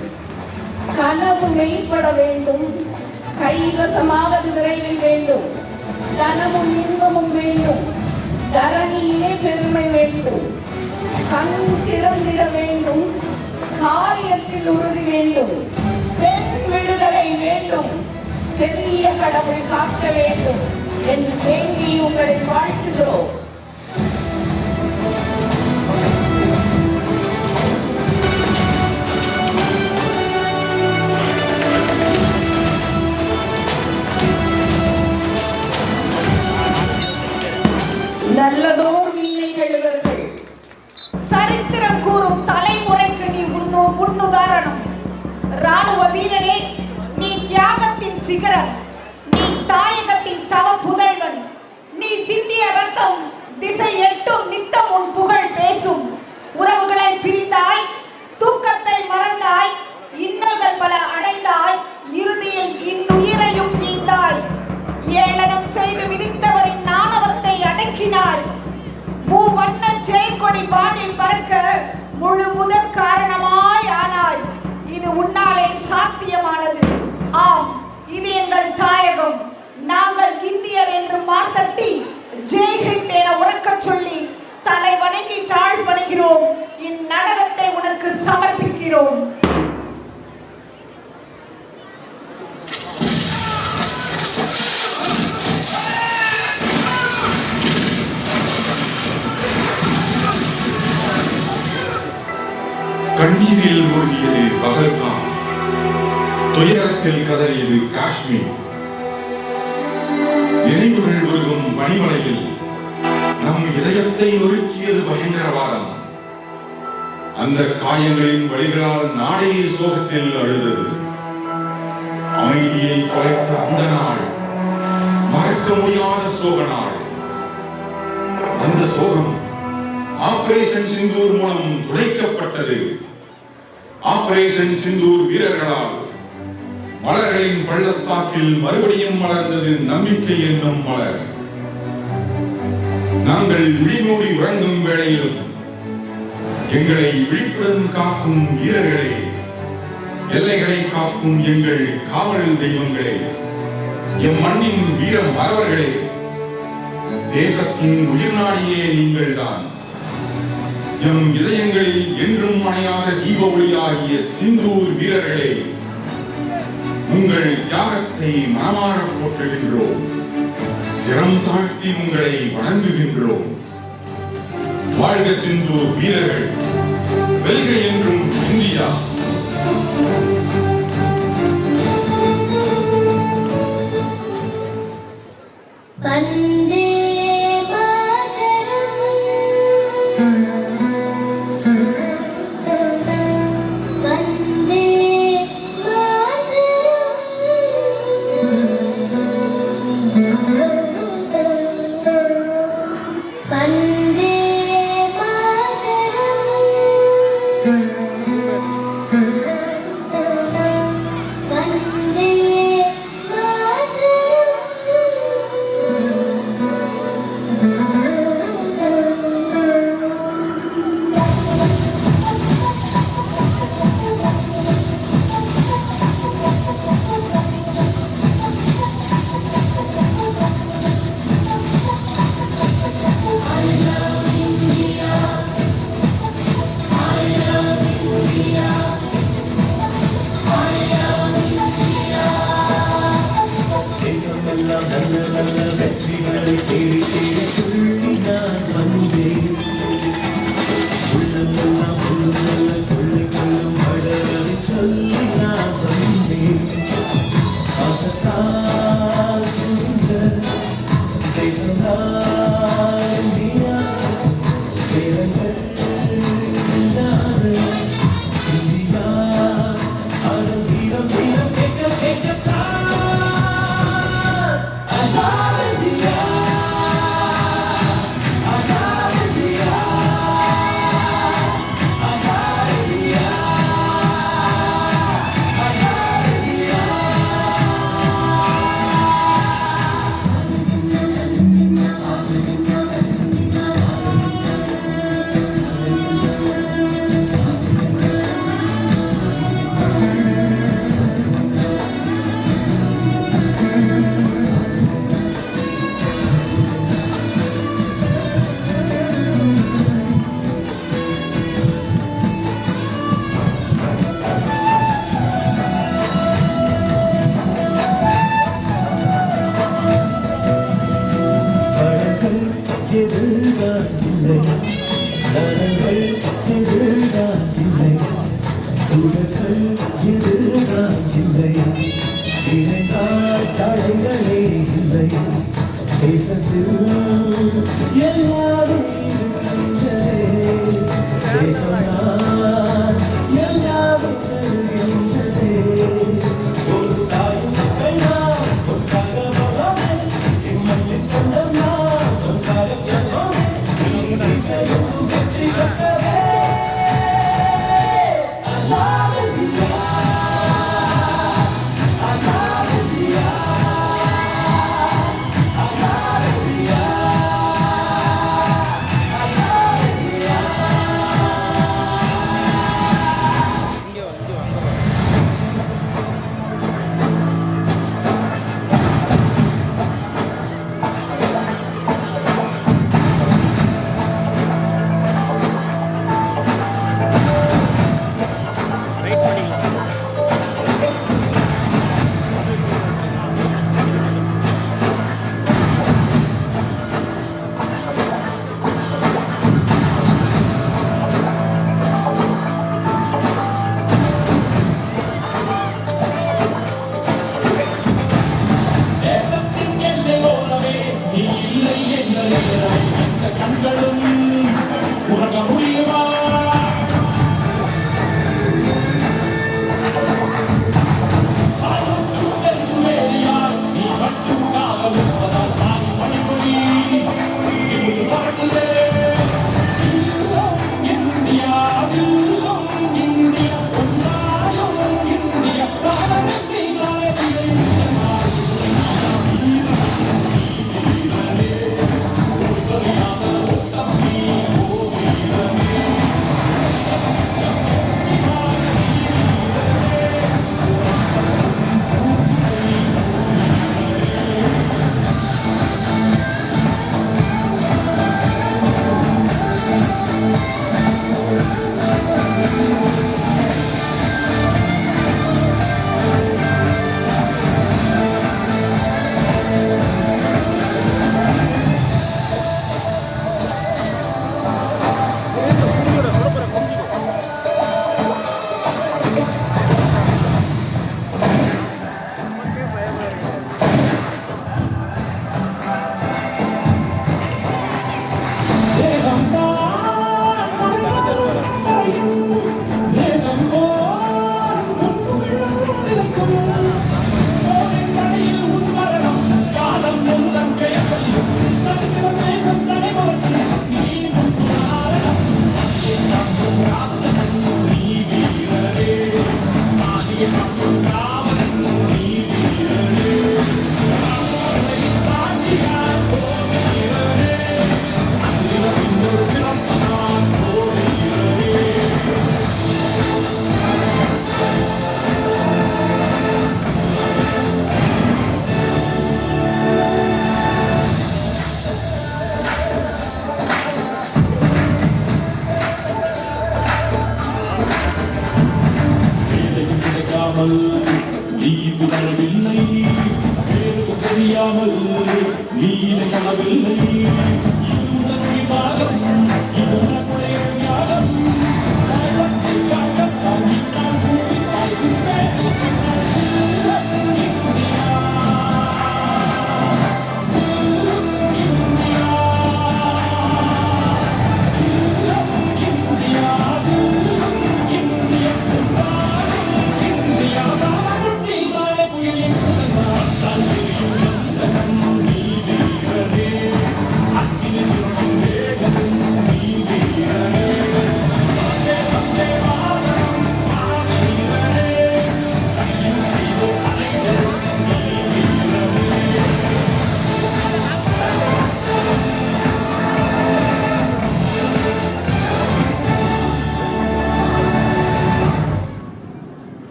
கனவு மெய்ப்பட வேண்டும், கைவசமாவது விரைவில் வேண்டும், தனமும் இன்பமும் வேண்டும், தரணியிலே பெருமை வேண்டும், கண் திறந்திட வேண்டும், காரியத்தில் உறுதி வேண்டும், பெண் விடுதலை வேண்டும், பெரிய கடவுள் காக்க வேண்டும் என்று வேண்டி உங்களை வாழ்த்துகிறோம். நல்லதோர் வீணை சரித்திரம் கூறும் தலைமுறைக்கு நீ முன்னுதாரணம். ராணுவ வீரனே, நீ தியாகத்தின் சிகரம், நீ தாயகத்தின் தவ புதல்வன். நீ சிந்திய ரத்தம் திசை எட்டும் நித்தம் உன் புகழ் பேசும். உறவுகளை பிரிந்தாய், தூக்கத்தை மறந்தாய், இன்னல்கள் பல அடைந்தாய், இறுதியில் இன்னுயிரையும் ஈந்தாய். ஏளனம் செய்து விதித்தவரின் நாணவத்தை அடக்கினாய். மூவண்ண ஜெயக்கொடி வானில் பறக்க முழு முதற் காரணமாய் ஆனாய். இது உன்னாலே சாத்தியமானது. ஆம், இது எங்கள் தாயகம். நாங்கள் இந்தியர் என்று மார்த்தட்டி ஜெய்ஹிந்த் என உறக்கச் சொல்லி தலை வணங்கி தாழ்படுகிறோம். இந்நடனத்தை உனக்கு சமர்ப்பிக்கிறோம். கண்ணீரில் மூழ்கியது பகல்காம், துயரத்தில் கதறியது காஷ்மீர். நினைவுகள் உருகும் பனிமலையில் நம் இதயத்தை நொறுக்கியது பயங்கரவாதம். அந்த காயங்களின் வழிகளால் நாடே சோகத்தில் அழுதது. அமைதியை தொலைத்த அந்த நாள் மறக்க முடியாத சோக நாள். அந்த சோகம் ஆபரேஷன் சிந்தூர் மூலம் துடைக்கப்பட்டது. ஆபரேஷன் சிந்தூர் வீரர்களால் மலர்களின் பள்ளத்தாக்கில் மறுபடியும் மலர்ந்தது நம்பிக்கை என்னும் மலர். நாங்கள் விழிமூடி உறங்கும் வேளையிலும் எங்களை விழிப்புடன் காக்கும் வீரர்களே, எல்லைகளை காக்கும் எங்கள் காவல் தெய்வங்களே, எம் மண்ணின் வீர மறவர்களே, தேசத்தின் உயிர்நாடியே நீங்கள்தான். எம் இதயங்களில் என்றும் அணையாத தீப ஒளியாகிய சிந்தூர் வீரர்களே, உங்கள் தியாகத்தை மனமாற போற்றுகின்றோம். சிரம் தாழ்த்தி உங்களை வணங்குகின்றோம். வாழ்க சிந்தூர் வீரர்கள், வெல்க என்றும் இந்தியா.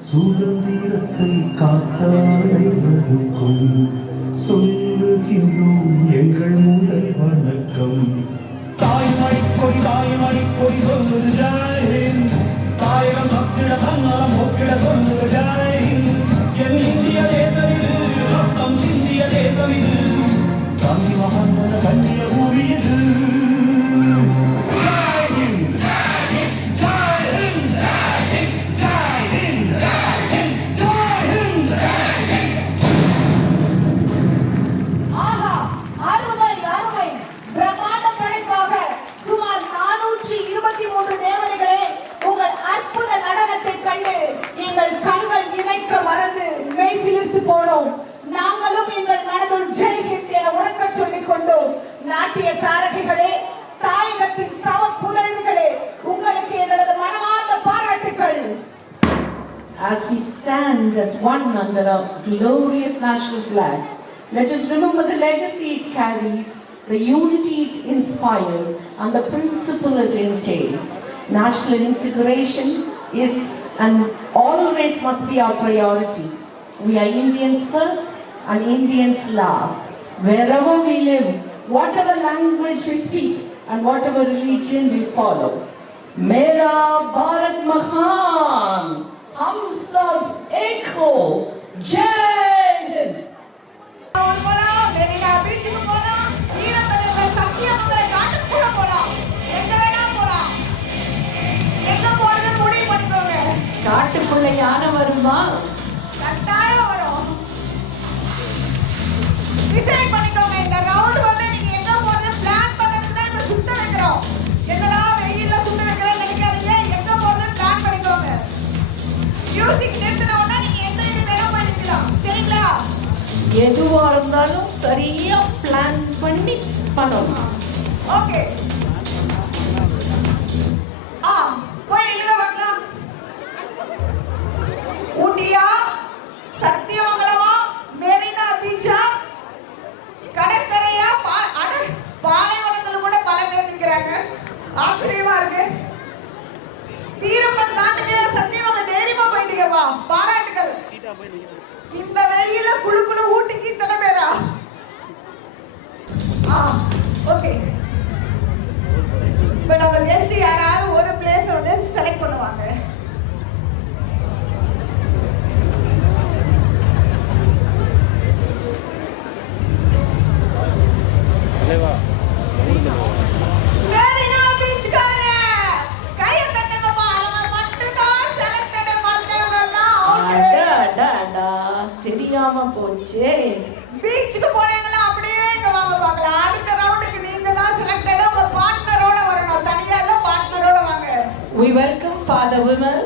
சுதந்திரத்தை காத்தாடுவதற்கும் சொல்லுகின்றோம் எங்கள் முதல் வணக்கம். தாய்மொழி கொடி சொல்லுது ஜெயஹிந்த், தாயகம் மக்கிட தன்னலம் ஒக்கிட சொல்லுது ஜெயஹிந்த். என் இந்திய தேசம் இது, ரத்தம் சிந்திய தேசம் இது, காந்தி மகாத்மன கண்ணிய பூமி இது. நாங்களும் எங்கள் மனதுள் ஜெய் ஹிந்த் என உறக்க சொல்லிக் கொண்டோம். நாட்டிய தாரகைகளே, தாயகத்தின் stand as one under our glorious national flag. Let us remember the legacy it carries, the unity it inspires, and the principle it entails. National integration is and always must be our priority. We are Indians first and Indians last. Wherever we live, whatever language we speak, and whatever religion we follow. Mera Bharat Mahan, hum sab ek ho, Jai Hind. காட்டுக்குள்ள யானை வருமா? கட்டாயம் வரும். Decide பண்ணிக்கோங்க. இந்த round வந்து நீங்க எங்க போறது பிளான் பண்ணதுக்கு தான் இப்ப சுத்த வைக்கிறோம். என்னடா வெயில்ல சுத்த வைக்கிறேன்னு நினைக்காதீங்க. எங்க போறது பிளான் பண்ணிக்கோங்க. மியூசிக் நிறுத்தின உடனே நீங்க எந்த இது வேணா பண்ணிக்கலாம். சரிங்களா? எதுவா இருந்தாலும் சரியா பிளான் பண்ணி பண்ணணும். ஓகே. போய் நில்லுங்க பார்க்கலாம். ஊட்டியா, சத்தியமங்கலமா, மெரினா பீச்சா, கடற்கரையா, பாலைவனத்துல கூட பல பேர் நிற்கிறாங்க. ஆச்சரியமா இருக்கு. வீரம்மன் நாட்டுக்கு சத்தியமங்கலம் தைரியமா போயிட்டீங்கப்பா. பாராட்டுகள். இந்த வெயில குளு குளு ஊட்டிக்கு இத்தனை பேரா? ஓகே. இப்போ நம்ம கெஸ்ட் யாராவது ஒரு பிளேஸ் வந்து செலக்ட் பண்ணுவாங்க. மெரினா பீச்சுக்காரங்க கைய தட்டுங்கப்பா. அவன் மட்டும் தான் செலக்டட். மத்தவங்கலாம் அவுட். தெரியாம போச்சே. பீச்சுக்கு போனீங்களா? அப்படியே இங்க வாங்க பார்க்கலாம். அடுத்த ரவுண்டுக்கு நீங்க தான் செலக்டட். உங்க பார்ட்னரோட வரணும். தனியா இல்ல, பார்ட்னரோட வாங்க. We welcome Father Vimal,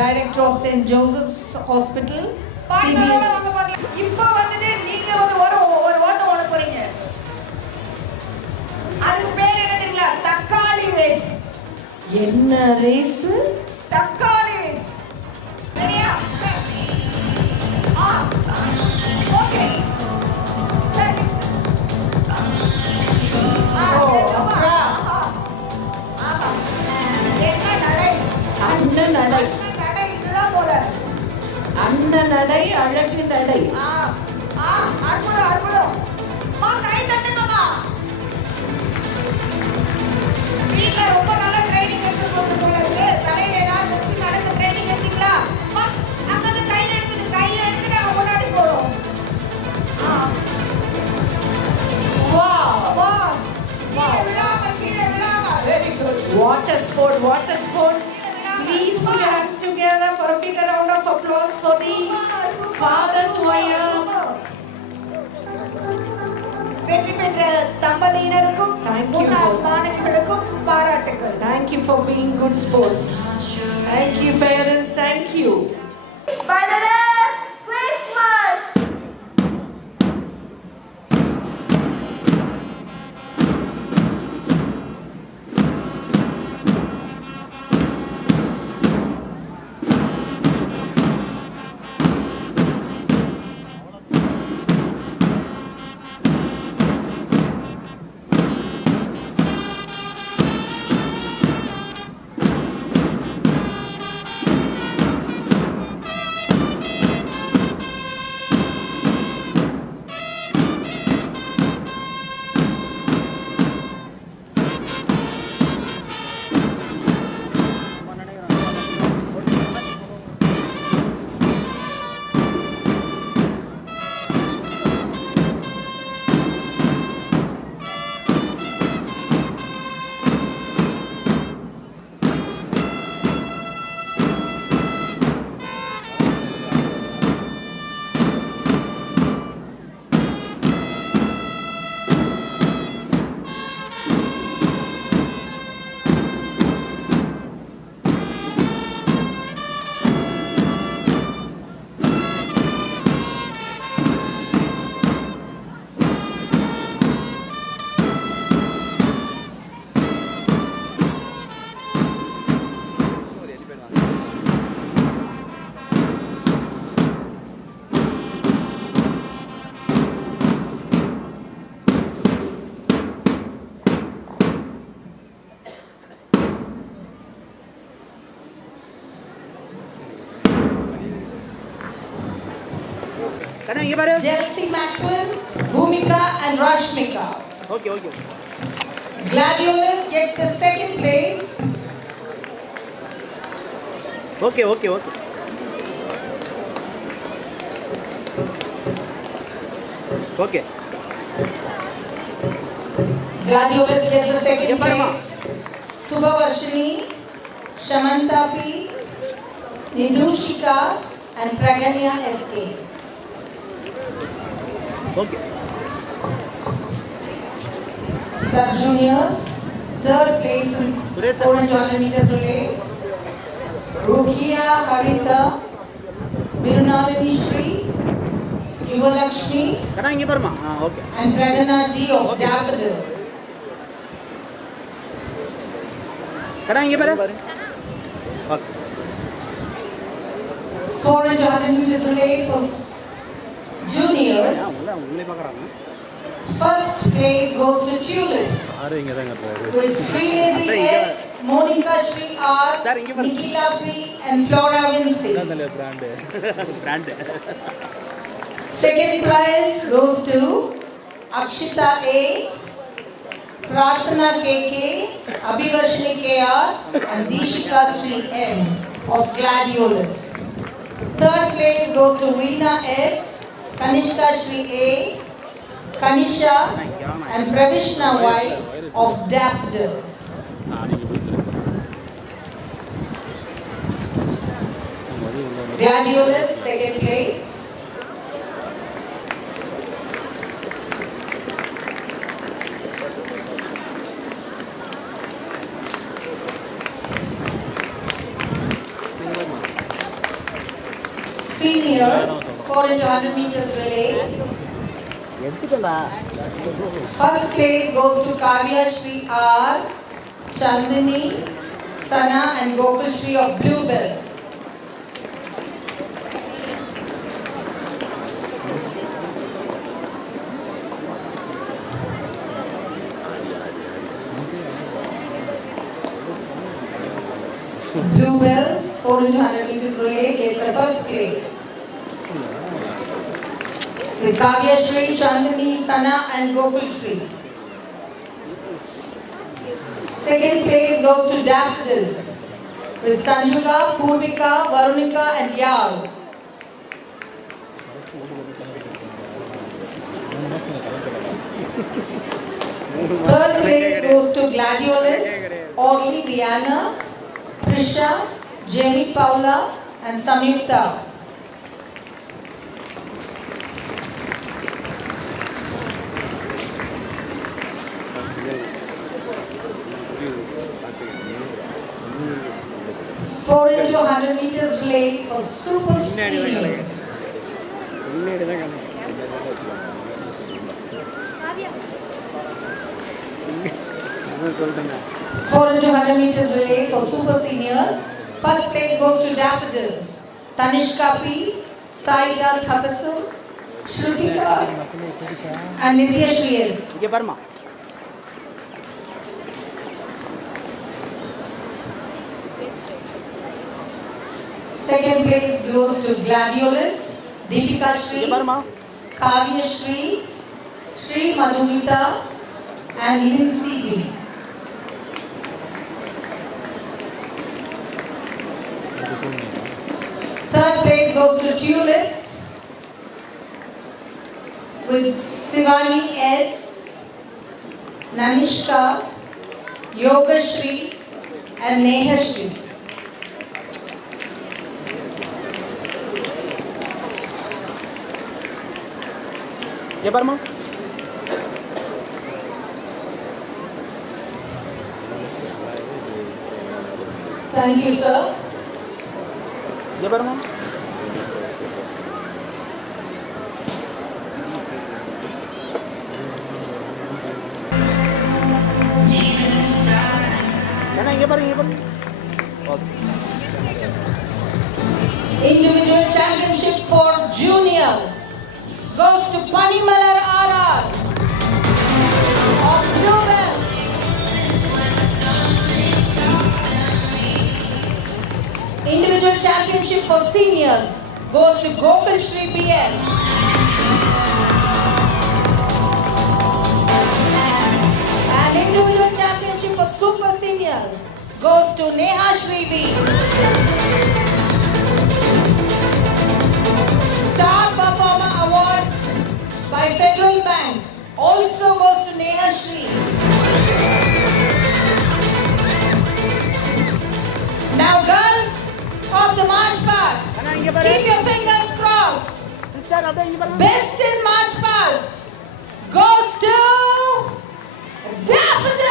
Director of St. Joseph's Hospital. பார்ட்னரோட வாங்க பார்க்கலாம். இப்போ வந்துட்டு நீங்க வந்து ஒரு ஓட்டம் ஓட போறீங்க. அதுக்கு பேர் என்ன தெரியல? தக்காளி ரேஸ். என்ன ரேஸ்? தக்காளி ரேஸ். ரெடியா? ஓகே. சரி. என்ன நடை? அண்ணன் நடை. நடை இதுதான் போல. அண்ணன் நடை, அழகு நடை. அற்புதம் அற்புதம். கை தட்டுங்கம்மா. வீட்ல ரொம்ப நல்ல ட்ரைனிங் எடுத்து போட்டு போல இருக்கு. தலையில ஏதாவது வச்சு நடக்க ட்ரைனிங் எடுத்தீங்களா? அங்க கை எடுத்து நம்ம முன்னாடி போறோம். கீழே விழாம. Very good. Water sport. Please put your hands together for a big round of applause for the fathers who are here. வெற்றி பெற்ற தம்பதியினருக்கும் Thank you முன்னாள் for- மாணவிகளுக்கும் பாராட்டுகள். Thank you for being good sports. Thank you parents, thank you. By the way, Christmas. Chelsea Macklin, Bhumika and Rashmika. Okay. Gladiolus gets the second place. Okay. Gladiolus gets the second place. Subhavarshini, Shamanta P, Nidushika and Praganya S.A. Okay. Sub-juniors, third place in 400 meters relay. Rukia Harita, Mirunalini Shri, Yuvalakshmi Okay. and Pradana D of Daffodils. Okay. 400 meters relay for juniors. First place goes to Tulips with Srinidhi S, Monica Shri R, Nikila P and Flora Vinci. Second prize goes to Akshita A, Prarthana KK, Abhivarshini KR and Dishika Shri M of Gladiolus. Third place goes to Reena S, Kanishka Shri A, Kanisha and Pravishna Y of Daffodils. Gladiolus second place. Seniors 400 meters relay. First place goes to Kavya Shri R, Chandini, Sana and Gokul Shri of Bluebells. Bluebells 400 meters relay gets the first place. With Kavya Shri, Chandani, Sana and Gokul Shri. Second place goes to Daffodils with Sanjuga, Purvika, Varunika and Yal. Third place goes to Gladiolus, Orly Rihanna, Trisha, Jamie Paula and Samyukta. Four into 100 meters relay for super seniors. 400 meters relay for super seniors. First place goes to Daffodils. Tanishka P, Saida Thapasu, Shrutika and Nitya Shriyas. Second place goes to Gladiolus, Deepika Shri, Kavya Shri, Shri Madhumita and Lindsay B. Third place goes to Tulips with Sivani S, Nanishka, Yoga Shri and Neha Shri. Thank you, sir. Individual championship for juniors goes to Panimalar RR of Bluebell. Individual championship for seniors goes to Gokul Shri BL. And individual championship for super seniors goes to Neha Shrivi. Star Performer Award by Federal Bank also goes to Neha Shri. Now girls of the March Past, keep your fingers crossed. Best in March Past goes to Daffodil.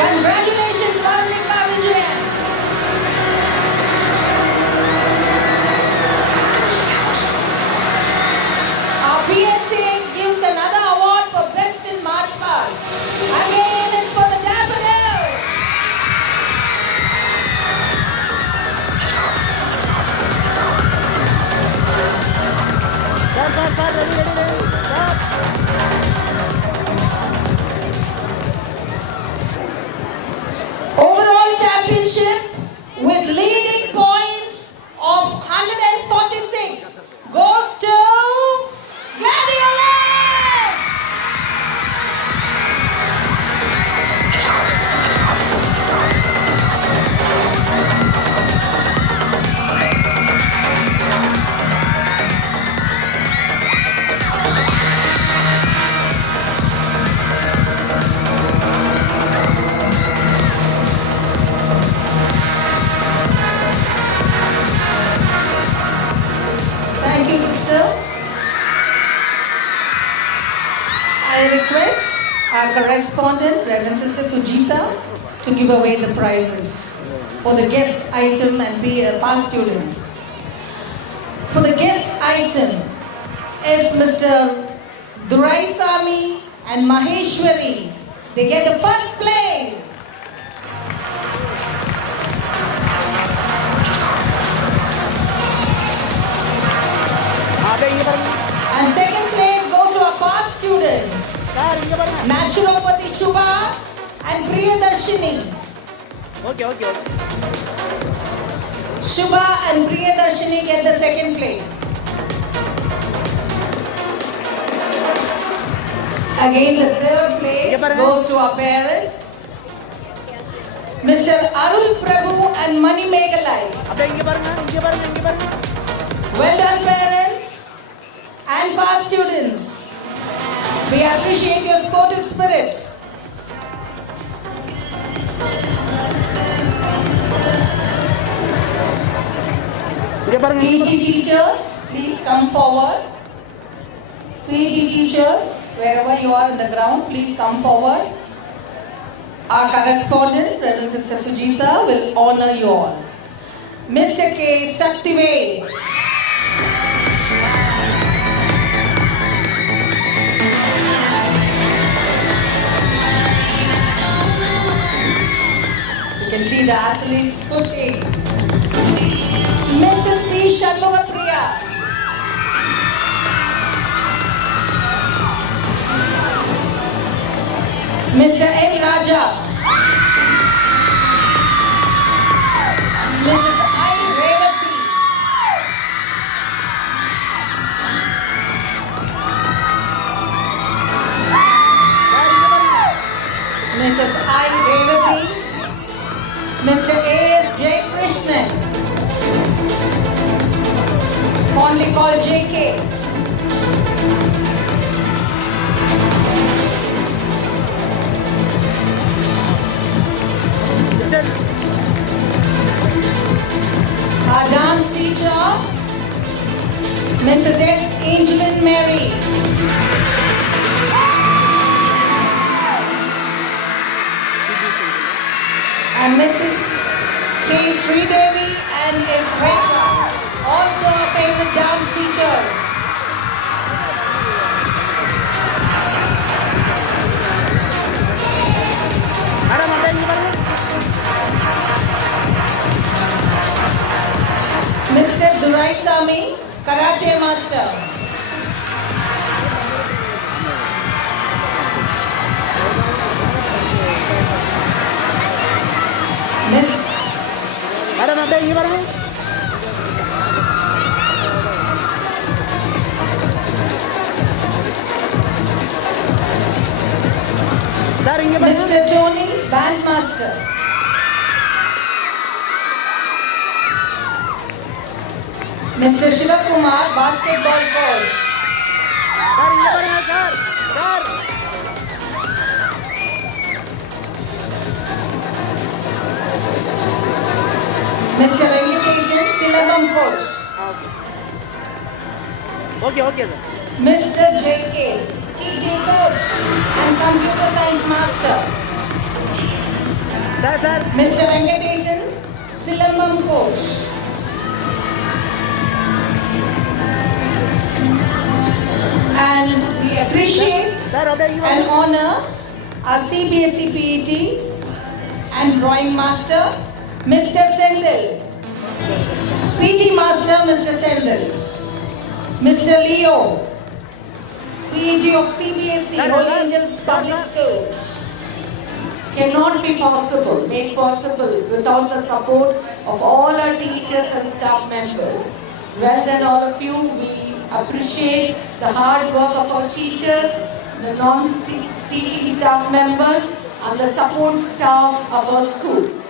Congratulations, Varnika Vijayan. Our PSA gives another award for Best in March Past. Again, it's for the Daffodil. Overall championship with leading points of 146 goes to Gladiolus. Thank you, sister. I request our correspondent, Reverend Sister Sujita, to give away the prizes for the guest item and past students. For the guest item is Mr. Duraisamy and Maheshwari. They get the first place. And second place goes to our past students, Naturopathy Shubha and Priyadarshini. Shubha and Priyadarshini get the second place. Again, the third place goes to our parents, Mr. Arul Prabhu and Mani Meghalai. Well done, parents and past students. We appreciate your sportive spirit. PE teachers, please come forward. PE teachers, wherever you are in the ground, please come forward. Our correspondent, Reverend Sister Sujita, will honor you all. Mr. K. Saktive. You can see the athletes footing. Mrs. P. Shanmugapriya. Mr. N. Raja. Mrs. I. Revati. Mrs. I. Revati. Mr. A. S. J. Krishnan, fondly called J.K. Our dance teacher, Mrs. S. Angeline Mary. And Mrs. K. Sridevi and S. Rekha, also a favorite dance teacher. Mr. Duraisamy, Karate Master. Mr. Tony, Bandmaster. Mr. Shivakumar, Basketball Coach. Mr. Venkateshan, Silabam Coach. Mr. JK, TJ Coach and Computer Science Master. Mr. Venkateshan, Silabam Coach. And we appreciate and honor our CBSE PETs and Drawing Master, Mr. Sendil. PT Master, Mr. Sendil. Mr. Leo, PET of CBSE, Holy Angels Public School. Cannot be possible, made possible without the support of all our teachers and staff members. Well done all of you. We appreciate the hard work of our teachers, the non-teaching staff members and the support staff of our school.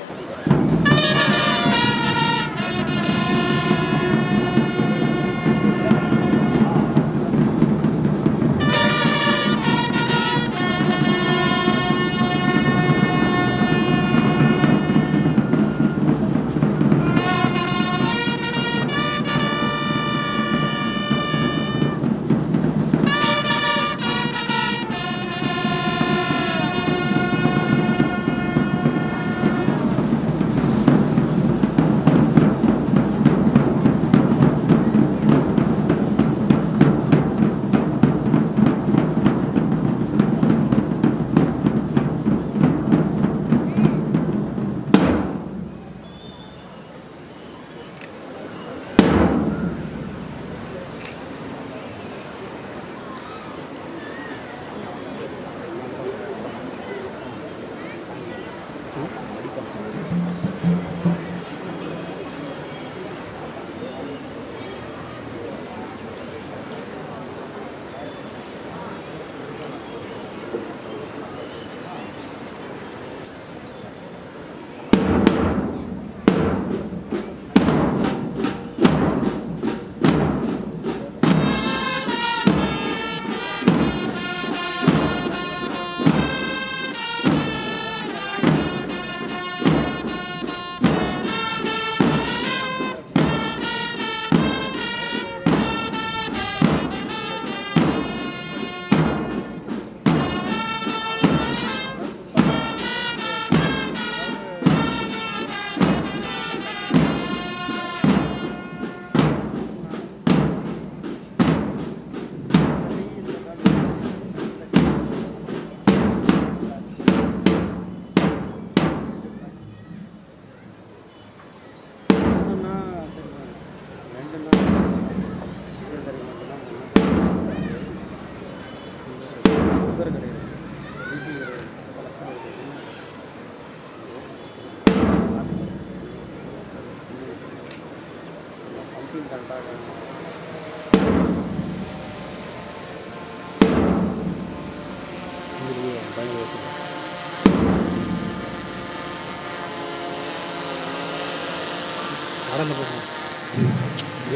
நடந்து போகணும்.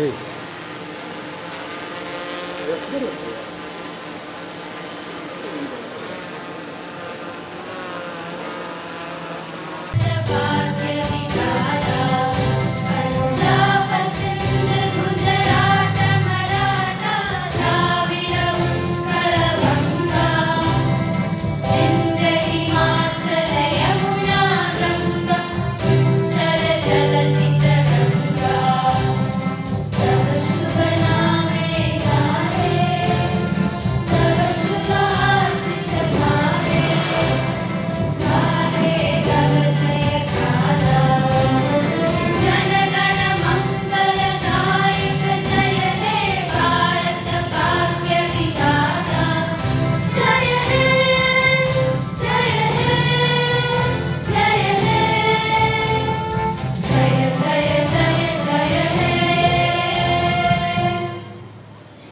ஏய்